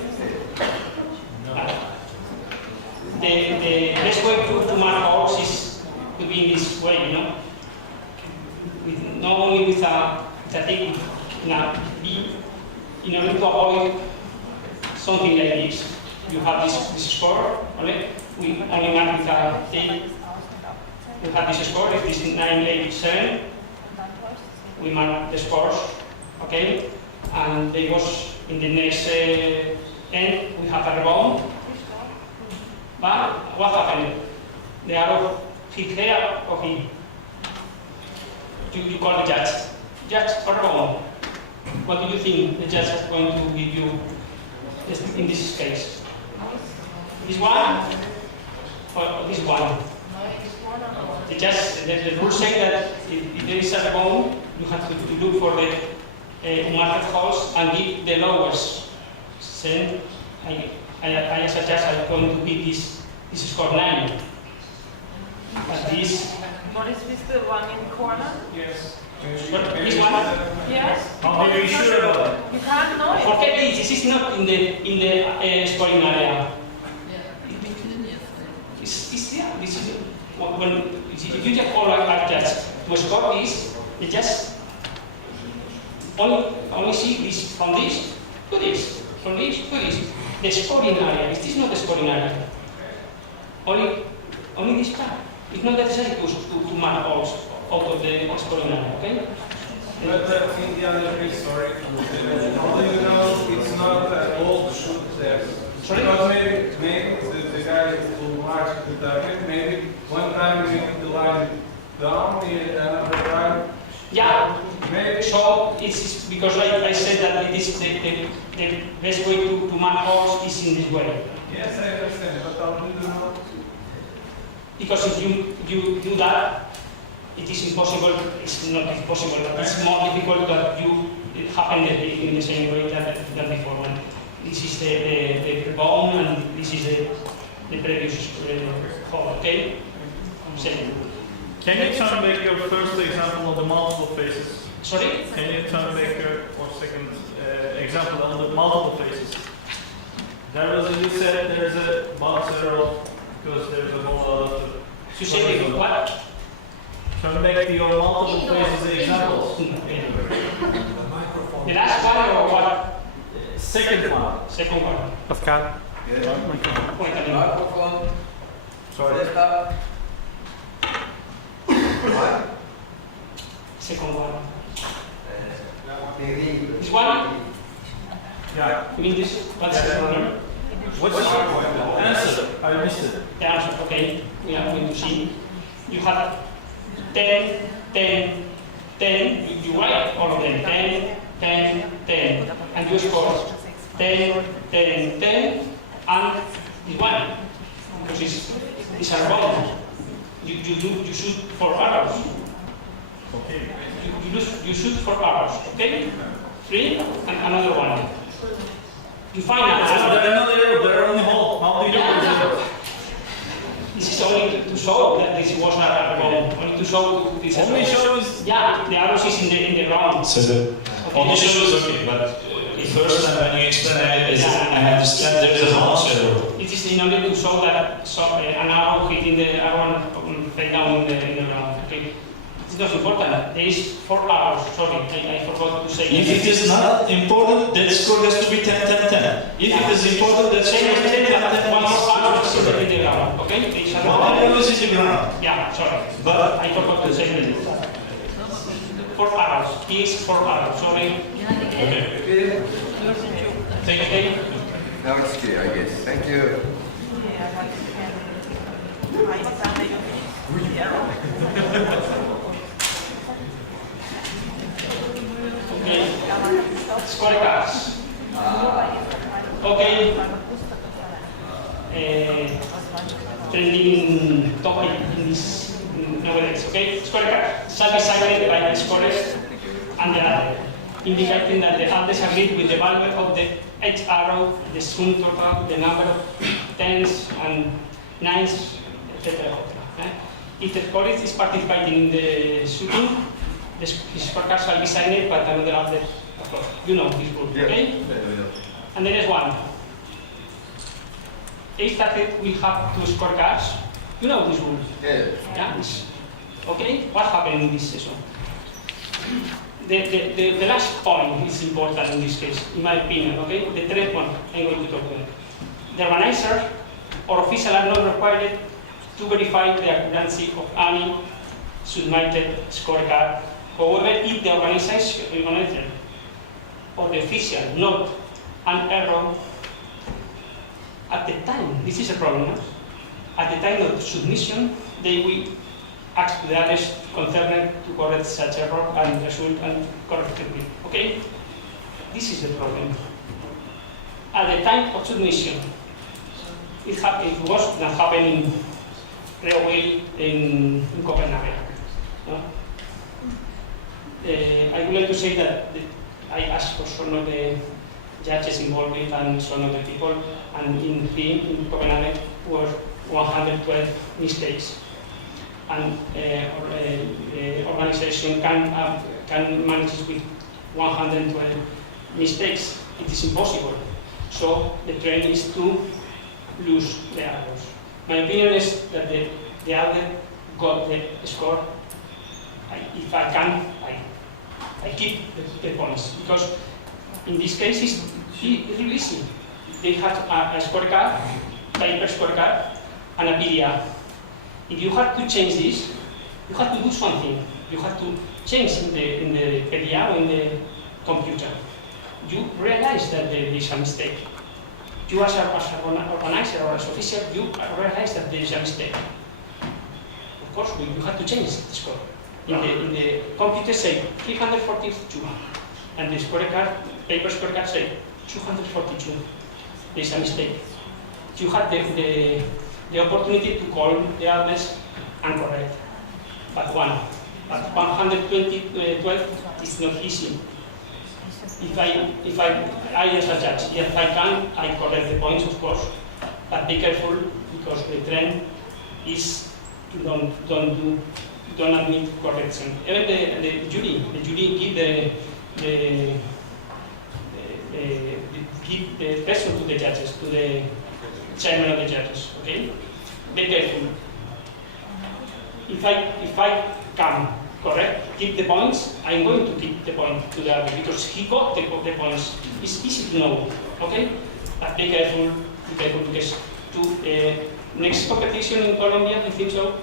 The best way to mark holes is to be in this way, you know? Not only with a thing in a B, in order to avoid something like this. You have this score, okay? We only mark with a thing. We have this score, if this is 9, 8, 7, we mark the scores, okay? And they was in the next end, we have a rebound. But what happened? The arrow hit here or here. You call the judge. Judge or rebound? What do you think the judge is going to give you in this case? This one or this one? The judge, the rule say that if there is a rebound, you have to look for the marked holes and give the lowest. Then I suggest I'm going to give this score 9. But this. What is this, the one in the corner? Yes. This one? Yes. How are you sure about it? You can't know it. Okay, this is not in the scoring area. It's yeah. This is when if you just call like that to score this, you just only see this from this to this, from this to this. The scoring area. This is not the scoring area. Only this part. It's not necessary to mark all out of the scoring area. Okay. But in the other case, sorry, how do you know it's not all shoot there? Sorry? Because maybe the guy who marks the target, maybe one time we make the line down, another time. Yeah. Maybe. So it's because I said that it is the best way to mark holes is in this way. Yes, I understand, but how do you know? Because if you do that, it is impossible. It's not impossible. It's more difficult that it happen in the same way than before. When this is the bone and this is the previous hole, okay? Second. Can you turn back your first example on the multiple phases? Sorry? Can you turn back your second example on the multiple phases? There was, you said there's a bounce arrow because there's a whole lot of. You say what? Turn back to your multiple phases examples. The last one or what? Second one. Second one. Pascal. Point at Microphone. Sorry. Second one. This one? Yeah. You mean this? What's the problem? What's the answer? I missed it. The answer, okay. We are going to see. You have 10, 10, 10. You write all of them. 10, 10, 10. And you score 10, 10, 10. And this one. Because it's a wrong. You shoot 4 arrows. Okay. You shoot 4 arrows, okay? 3 and another one. You find another. There are only hole. How do you do it? This is only to show that this was not a wrong. Only to show this. Only shows. Yeah, the arrows is in the ground. So the only shows okay, but the first time when you explain it, I understand there's a monster. It is in order to show that an arrow hitting the arrow and fell down in the ground. Okay. It's not important. There is 4 arrows. Sorry, I forgot to say. If it is not important, that score has to be 10, 10, 10. If it is important, that score has to be 10, 10, 10. One more arrow is in the ground. Okay. One arrow is in the ground. Yeah, sorry. But I forgot to say it. 4 arrows. He is 4 arrows. Sorry. okay. Thank you. Now it's clear, I guess. Thank you. Okay. Scorecards. Okay. Trending topic in this nowadays. Okay. Scorecard shall be cited by the scorers and the other, indicating that the others agreed with the value of the each arrow, the sum total, the number of tens and nines, etc. If the scorer is participating in the shooting, his scorecard shall be signed by another athlete. Of course, you know this rule, okay? And the next one. Each athlete will have 2 scorecards. You know this rule? Yeah. Okay? What happened in this session? The last point is important in this case, in my opinion, okay? The third one I'm going to talk about. The organizer or official are not required to verify the accuracy of any submitted scorecard. However, if the organizer or the official note an error at the time, this is a problem, no? At the time of submission, they will ask the others concerned to correct such error and result and correctly. Okay? This is the problem. At the time of submission, it was not happening railway in Copenhagen. No? I would like to say that I asked for some of the judges involved and some of the people, and in Copenhagen were 112 mistakes. And the organization can manage with 112 mistakes. It is impossible. So the trend is to lose the arrows. My opinion is that the other got the score. If I can, I keep the points, because in this case it's really easy. They have a scorecard, paper scorecard, and a PDF. If you have to change this, you have to do something. You have to change in the PDF or in the computer. You realize that there is a mistake. You as an organizer or as official, you realize that there is a mistake. Of course, you have to change the score. In the computer say 342, and the scorecard, paper scorecard say 242. There is a mistake. You have the opportunity to call the others and correct. But 112 is not easy. If I as a judge, if I can, I correct the points, of course. But be careful because the trend is to don't admit correction. Even the jury give the question to the judges, to the chairman of the judges. Okay, be careful. If I come correct, keep the points, I'm going to keep the point to the other because he got the points. It's easy to know. Okay, but be careful because next competition in Colombia, I think so.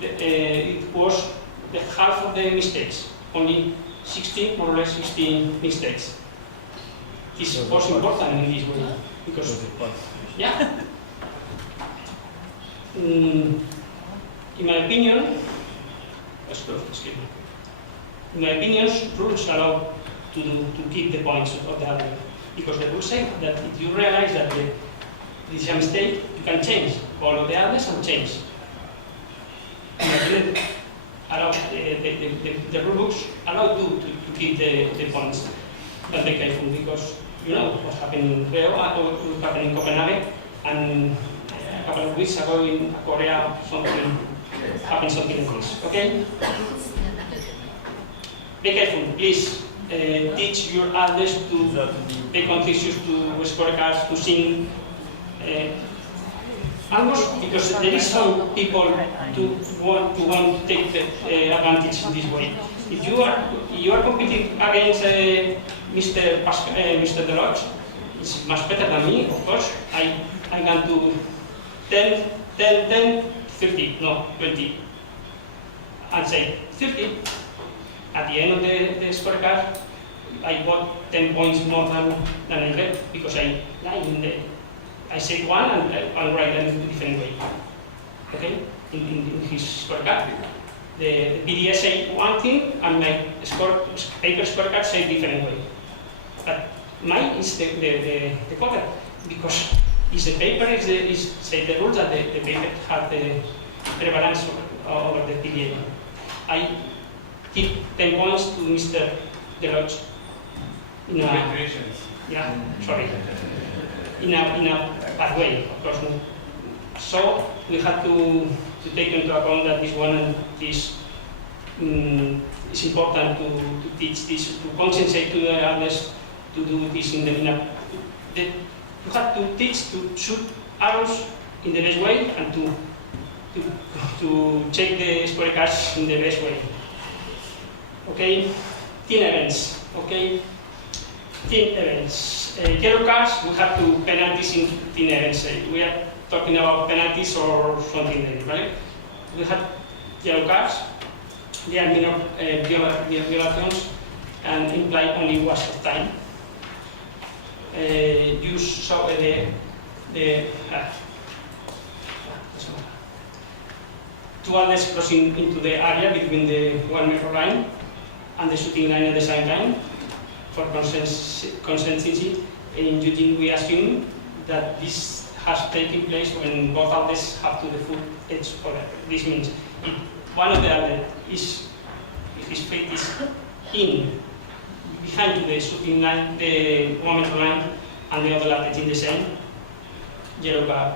It was the half of the mistakes, only 16, more or less 16 mistakes. This was important in this way because, yeah. In my opinion, rules allow to keep the points of the other because the rules say that if you realize that this is a mistake, you can change all of the others and change. Allow the rules allow to keep the points, but be careful because you know what happened in Rio, what happened in Copenhagen, and a couple of weeks ago in Korea, happened something like this. Okay? Be careful, please. Teach your others to be conscious to scorecards, to sing. Almost because there is some people to want to take the advantage in this way. If you are competing against Mr. Deloche, it's much better than me, of course. I can do 10, 50, no, 20. And say 30. At the end of the scorecard, I got 10 points more than I read because I said one and I write them in a different way. Okay? In his scorecard. The PDS say one thing and my paper scorecard say different way. But mine is the cover because is the paper is say the rules that the paper have the prevalence over the PDA. I give 10 points to Mr. Deloche. In a bad way, of course. No. So we have to take into account that this one is important to teach this, to concentrate to the others to do this in you have to teach to shoot arrows in the best way and to check the scorecards in the best way. Okay, team events. Okay. Team events. Yellow cards, we have to penalties in team events. We are talking about penalties or something like that, right? We have yellow cards. They are minor violations and imply only waste of time. You saw two others crossing into the area between the 1 meter line and the shooting line at the same line. For consistency, in judging we assume that this has taken place when both others have to the full edge of it. This means if one of the other his feet is in behind to the shooting line, the 1 meter line, and the other athlete in the same, yellow card.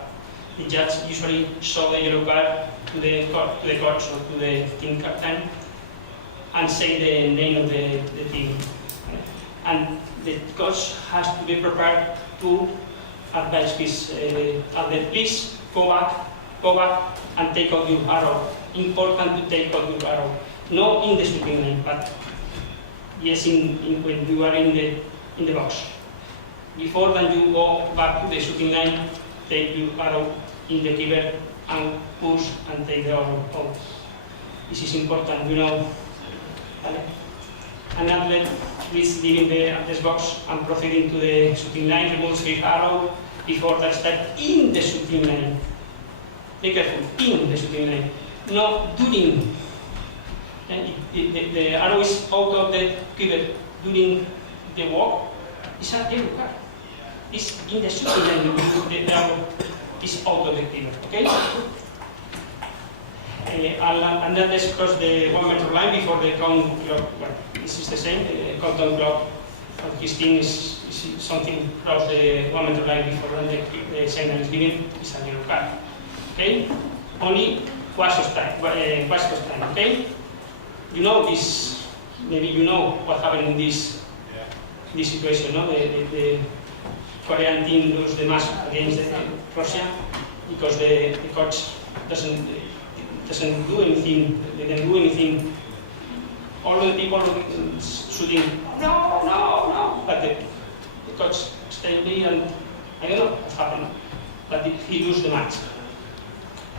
The judge usually show the yellow card to the coach or to the team captain and say the name of the team. And the coach has to be prepared to advise his athlete, please go back and take out your arrow. Important to take out your arrow. Not in the shooting line, but yes, when you are in the box. Before then you go back to the shooting line, take your arrow in the quiver and push and take the arrow out. This is important, you know. An athlete is leaving the athlete's box and proceeding to the shooting line, removes his arrow before that step in the shooting line. Be careful, in the shooting line, not during. The arrow is out of the quiver during the walk. It's a yellow card. It's in the shooting line, the arrow is out of the quiver, okay? And then let's cross the 1 meter line before the count clock. Well, this is the same, the countdown clock for his team is something across the 1 meter line before the signal is given, is a yellow card. Okay? Only was time, okay? You know this, maybe you know what happened in this situation, no? The Korean team lose the match against Russia because the coach doesn't do anything. They didn't do anything. All the people shooting, no, but the coach stayed there, and I don't know what happened, but he lose the match.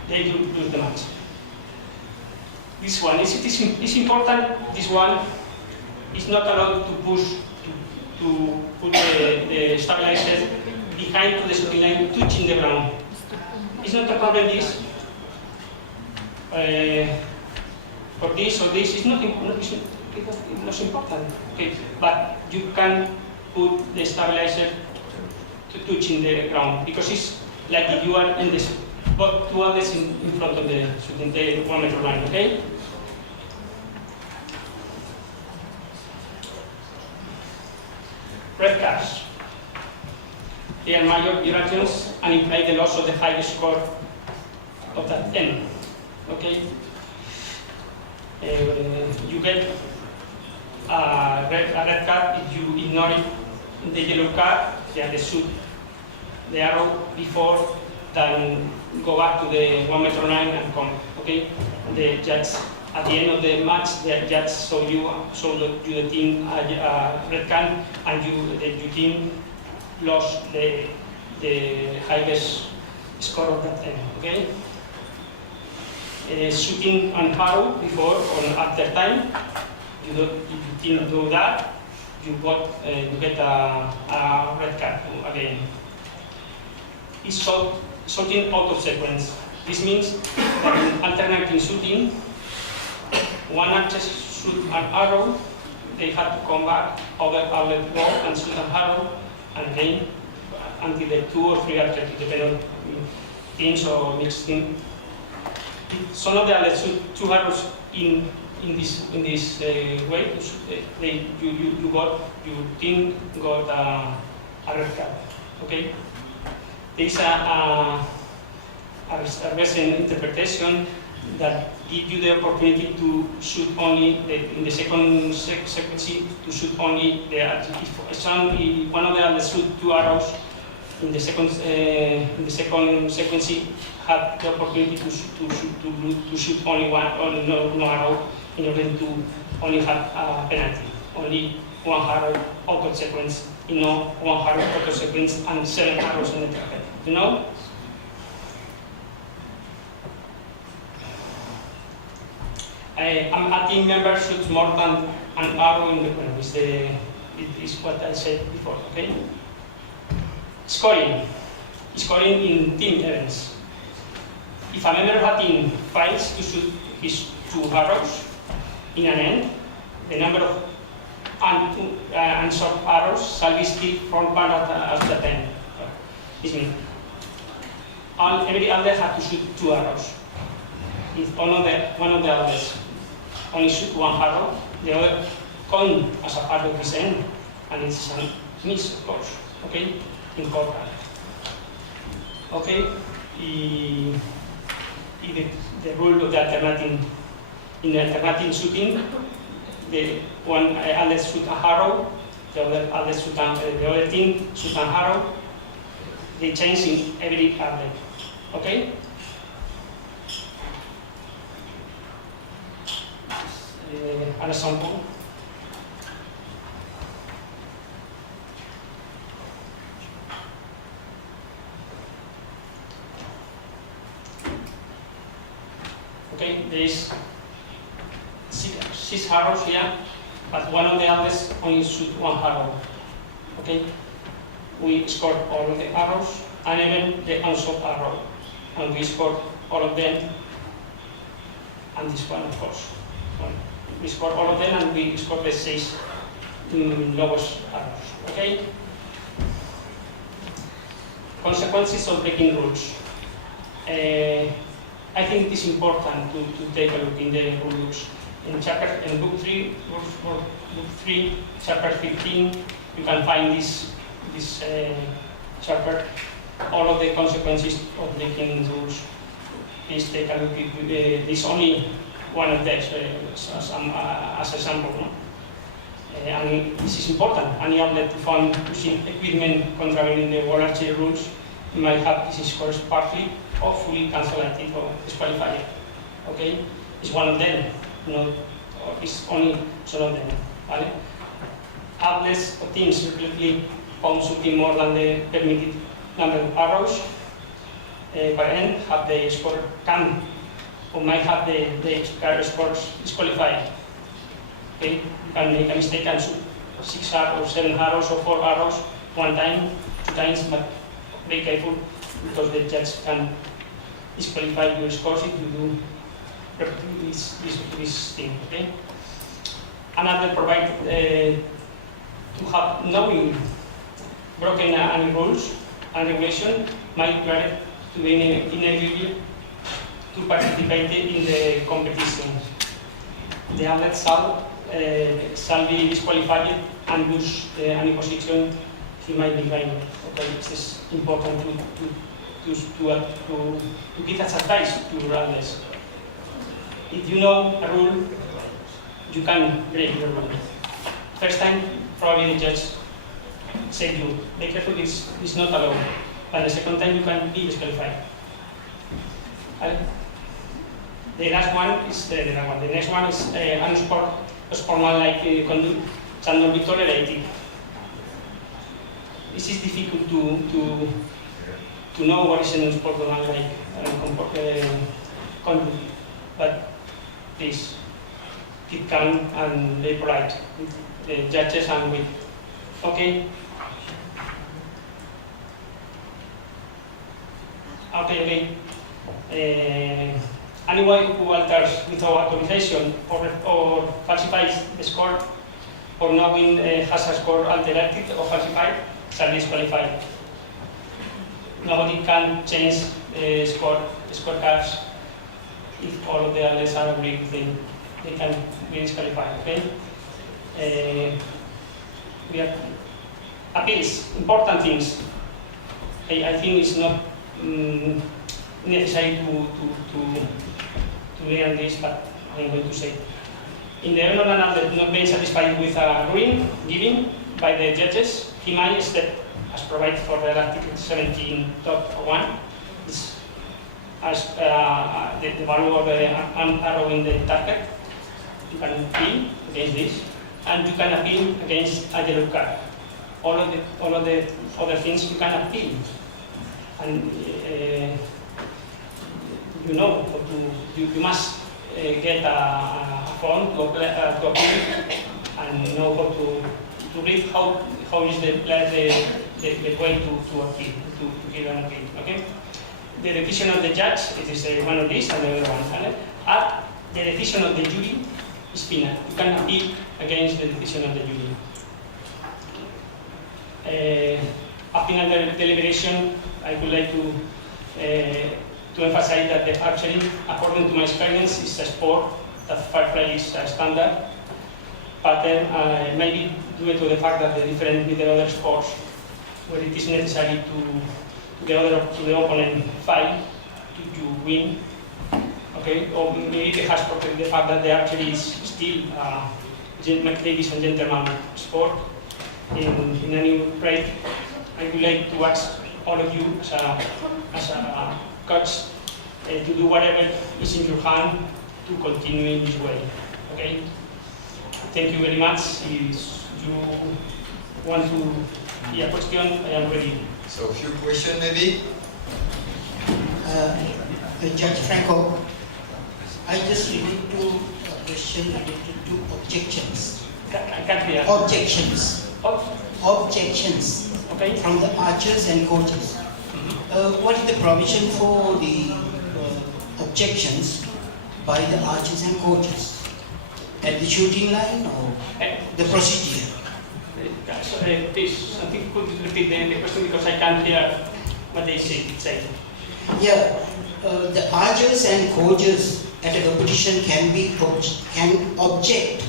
They lose the match. This one is important. This one is not allowed to push to put the stabilizer behind to the shooting line, touching the ground. It's not a problem. This for this or this is not important. Okay, but you can put the stabilizer to touching the ground because it's like if you are in this. But two others in front of the shooting, the 1 meter line, okay? Red cards. They are major violations and imply the loss of the highest score of that 10, okay? You get a red card if you ignore it. The yellow card, they shoot the arrow before then go back to the 1 meter line and come. Okay, the judge at the end of the match, the judge show the team a red card, and your team lost the highest score of that time. Okay, shooting and arrow before or after time. If you didn't do that, you get a red card again. It's shooting out of sequence. This means that in alternating shooting, one archer shoot an arrow, they have to come back over outlet ball and shoot an arrow, and then until the 2 or 3 archers, depending on teams or mixed team. Some of the others shoot 2 arrows in this way. Your team got a red card. Okay. There is a recent interpretation that gives you the opportunity to shoot only in the second sequence to shoot only if one of the others shoot 2 arrows in the second sequence have the opportunity to shoot only one or no arrow in order to only have a penalty. Only 1 arrow auto sequence, you know, 1 arrow auto sequence and 7 arrows in the target. You know? A team member shoots more than an arrow in the corner. It is what I said before, okay? Scoring. Scoring in team events. If a member of a team fails to shoot his 2 arrows in an end, the number of unshot arrows shall be still from one of the 10. This means every other has to shoot 2 arrows. If one of the others only shoot 1 arrow, the other count as a part of his end, and it's a miss, of course. Okay, important. Okay, the rule of the alternating shooting, the one other shoot a arrow, the other team shoot an arrow. They change in every outlet. Okay? An example. Okay, there is 6 arrows here, but one of the others only shoot 1 arrow. Okay? We scored all of the arrows and even the unshot arrow, and we scored all of them, and this one, of course. We scored all of them, and we scored the 6 lowest arrows. Okay? Consequences of breaking rules. I think it is important to take a look in the rules. In book 3, chapter 15, you can find this chapter, all of the consequences of breaking rules. Please take a look at this, only one of these as a sample. No? And this is important. Any outlet found using equipment contravening the World Archery Rules might have this scores partly or fully cancelled it or disqualified it. Okay? It's one of them. No, it's only some of them. Vale? Outlets or teams repeatedly found shooting more than the permitted number of arrows per end have the score can or might have the scores disqualified. Okay? You can make a mistake and shoot 6 arrows, 7 arrows, or 4 arrows one time, 2 times, but be careful because the judge can disqualify your scores if you do repeatedly this thing. Okay? Another provided to have knowing broken any rules and regulation might require to be ineligible to participate in the competition. The outlet shall be disqualified and lose any position he might be gaining. Okay, this is important to give us advice to outlets. If you know a rule, you can break the rule. First time, probably the judge said you, be careful, it's not allowed. But the second time, you can be disqualified. The last one is the next one is unsportsmanlike conduct shall not be tolerated. This is difficult to know what is an unsportsmanlike conduct, but please keep calm and be polite with the judges and with. Okay. Okay. Anyone who alters without authorization or falsifies the score or knowing has a score altered or falsified shall be disqualified. Nobody can change scorecards if all of the outlets are agreed with them. They can be disqualified. Okay? We have appeals, important things. I think it's not necessary to learn this, but I'm going to say. In the event of an outlet not being satisfied with a ruling given by the judges, he might step as provided for the Article 17.1 is as the value of the arrow in the target. You can appeal against this, and you can appeal against a yellow card. All of the other things you can appeal, and you know you must get a form to appeal and know how to read how is the way to appeal, to give an appeal. Okay? The decision of the judge, it is one of these and the other one. At the decision of the jury is final. You can appeal against the decision of the jury. A final deliberation, I would like to emphasize that the archery, according to my experience, is a sport that fair play is a standard pattern, maybe due to the fact that the different with the other sports, where it is necessary to the opponent fight to win. Okay, or maybe it has protected the fact that the archery is still ladies and gentlemen sport. In any rate, I would like to ask all of you as a coach to do whatever is in your hand to continue in this way. Okay? Thank you very much. If you want to hear a question, I am ready. So a few questions maybe? Judge Franco, I just related to a question related to objections. I can't hear. Objections. Objections. Okay. From the archers and coaches. What is the provision for the objections by the archers and coaches? At the shooting line or the procedure? Please, I think could you repeat the question because I can't hear what they say. Yeah, the archers and coaches at a competition can object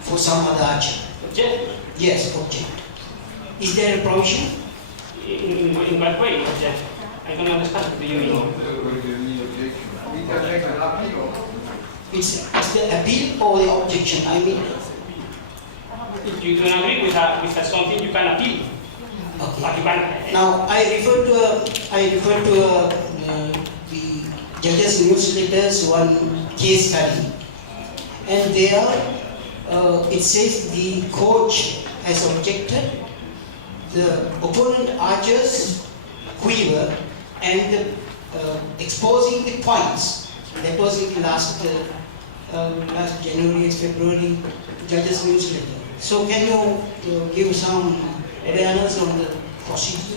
for some other archer. Object? Yes, object. Is there a provision? In what way, Judge? I don't understand what do you mean. It's the appeal or the objection? I mean, If you don't agree with something, you can appeal. okay. But you can, Now I refer to the judges' newsletters one case study, and there it says the coach has objected, the opponent archers quiver and exposing the points. That was in last January, February judges' newsletter. So can you give some awareness on the procedure?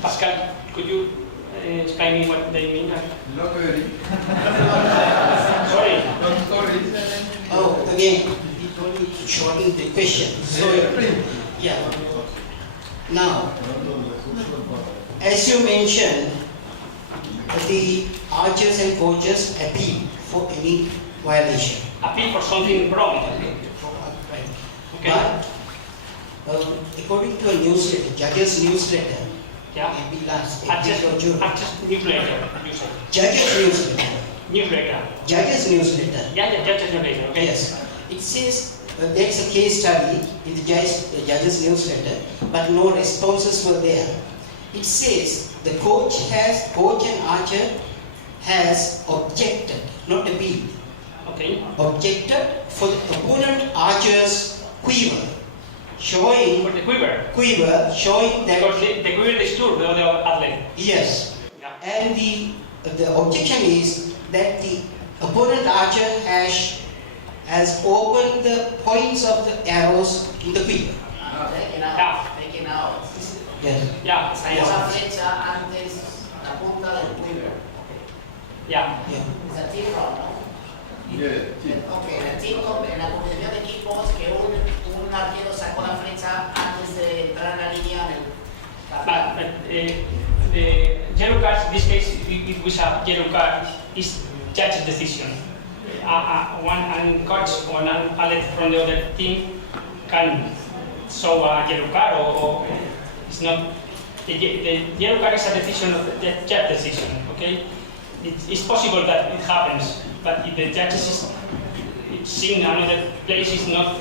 Pascal, could you explain me what they mean? Not really. Sorry. Not sorry. Oh, again, he told me to shorten the question. So, yeah. Now, as you mentioned, the archers and coaches appeal for any violation. Appeal for something wrong. Okay. But according to a newsletter, judges' newsletter, Yeah. maybe last Archers June. newsletter. You said. Judges' newsletter. Newsletter. Judges' newsletter. Yeah, judges newsletter. Okay. Yes. It says there's a case study in the judges' newsletter, but no responses were there. It says the coach and archer has objected, not appealed. Okay. Objected for the opponent archer's quiver, showing For the quiver. showing that Because the quiver disturbs the other athlete. yes, Yeah. and the objection is that the opponent archer has opened the points of the arrows in the quiver. Taken Yeah. out, taken out. Yes. Yeah. Salió la flecha antes, la punta del quiver. Yeah. Yeah. Es el tiro, ¿no? Ok, en el tiro, en la competición de equipos, que un arquero sacó la flecha antes de entrar en la línea del But the yellow card, in this case, it was a yellow card, is judge's decision. One coach or an athlete from the other team can show a yellow card or it's not. The yellow card is a decision of the judge decision, okay? It's possible that it happens, but if the judge is seeing another place, is not.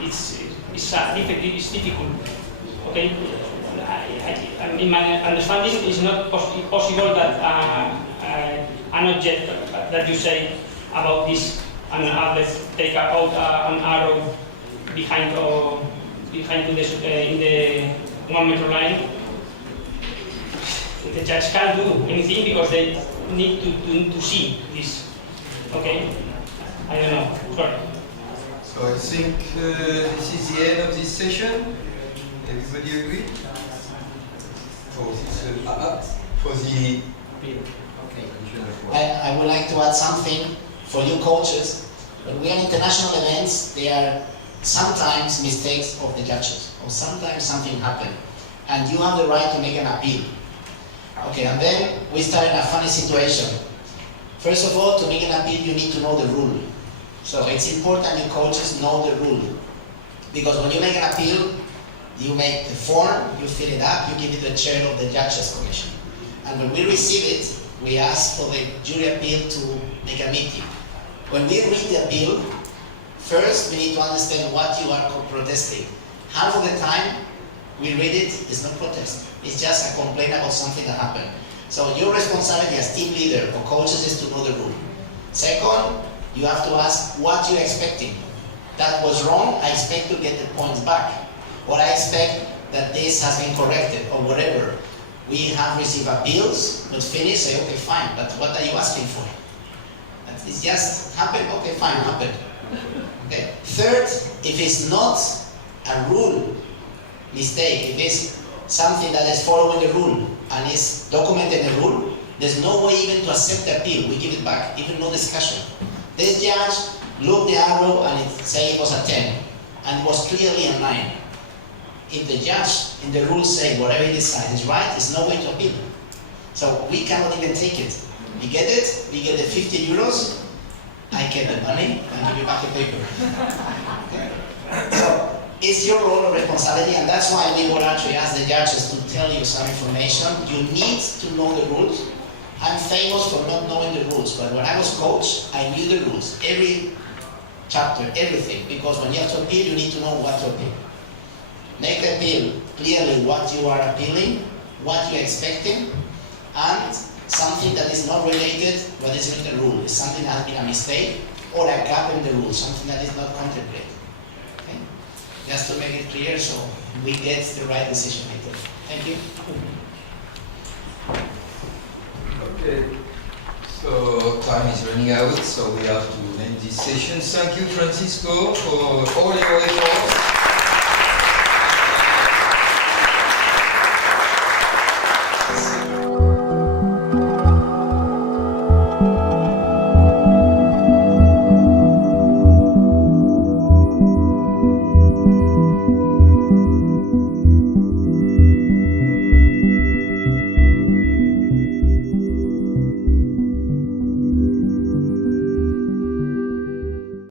It's difficult, okay? In my understanding, it's not possible that an object that you say about this, and let's take out an arrow behind to in the 1 meter line. The judge can't do anything because they need to see this. Okay, I don't know. Sorry. So I think this is the end of this session. Everybody agree? For this, for the I would like to add something for you coaches. When we are in international events, there are sometimes mistakes of the judges, or sometimes something happens, and you have the right to make an appeal. Okay, and then we start in a funny situation. First of all, to make an appeal, you need to know the rule. So it's important you coaches know the rule, because when you make an appeal, you make the form, you fill it up, you give it to the chair of the judges commission. And when we receive it, we ask for the jury appeal to make a meeting. When we read the appeal, first we need to understand what you are protesting. Half of the time, we read it, it's not protest. It's just a complaint about something that happened. So your responsibility as team leader or coaches is to know the rule. Second, you have to ask what you're expecting. That was wrong, I expect to get the points back. Or I expect that this has been corrected, or whatever. We have received appeals, but finish, say, okay, fine, but what are you asking for? It's just happened, okay, fine, happened. Okay. Third, if it's not a rule mistake, if it's something that is following the rule and is documented in the rule, there's no way even to accept the appeal. We give it back, even no discussion. This judge looked the arrow and it said it was a 10, and it was clearly a 9. If the judge in the rules say whatever he decides is right, there's no way to appeal. So we cannot even take it. We get it, we get the 50 euros, I get the money, and give you back the paper. Okay? So it's your role and responsibility, and that's why we would actually ask the judges to tell you some information. You need to know the rules. I'm famous for not knowing the rules, but when I was coach, I knew the rules. Every chapter, everything, because when you have to appeal, you need to know what to appeal. Make the appeal clearly what you are appealing, what you're expecting, and something that is not related, what is in the rule. It's something that has been a mistake, or a gap in the rule, something that is not contemplated. Okay? Just to make it clear so we get the right decision maker. Thank you. Okay, so time is running out, so we have to end this session. Thank you, Francisco, for all your efforts.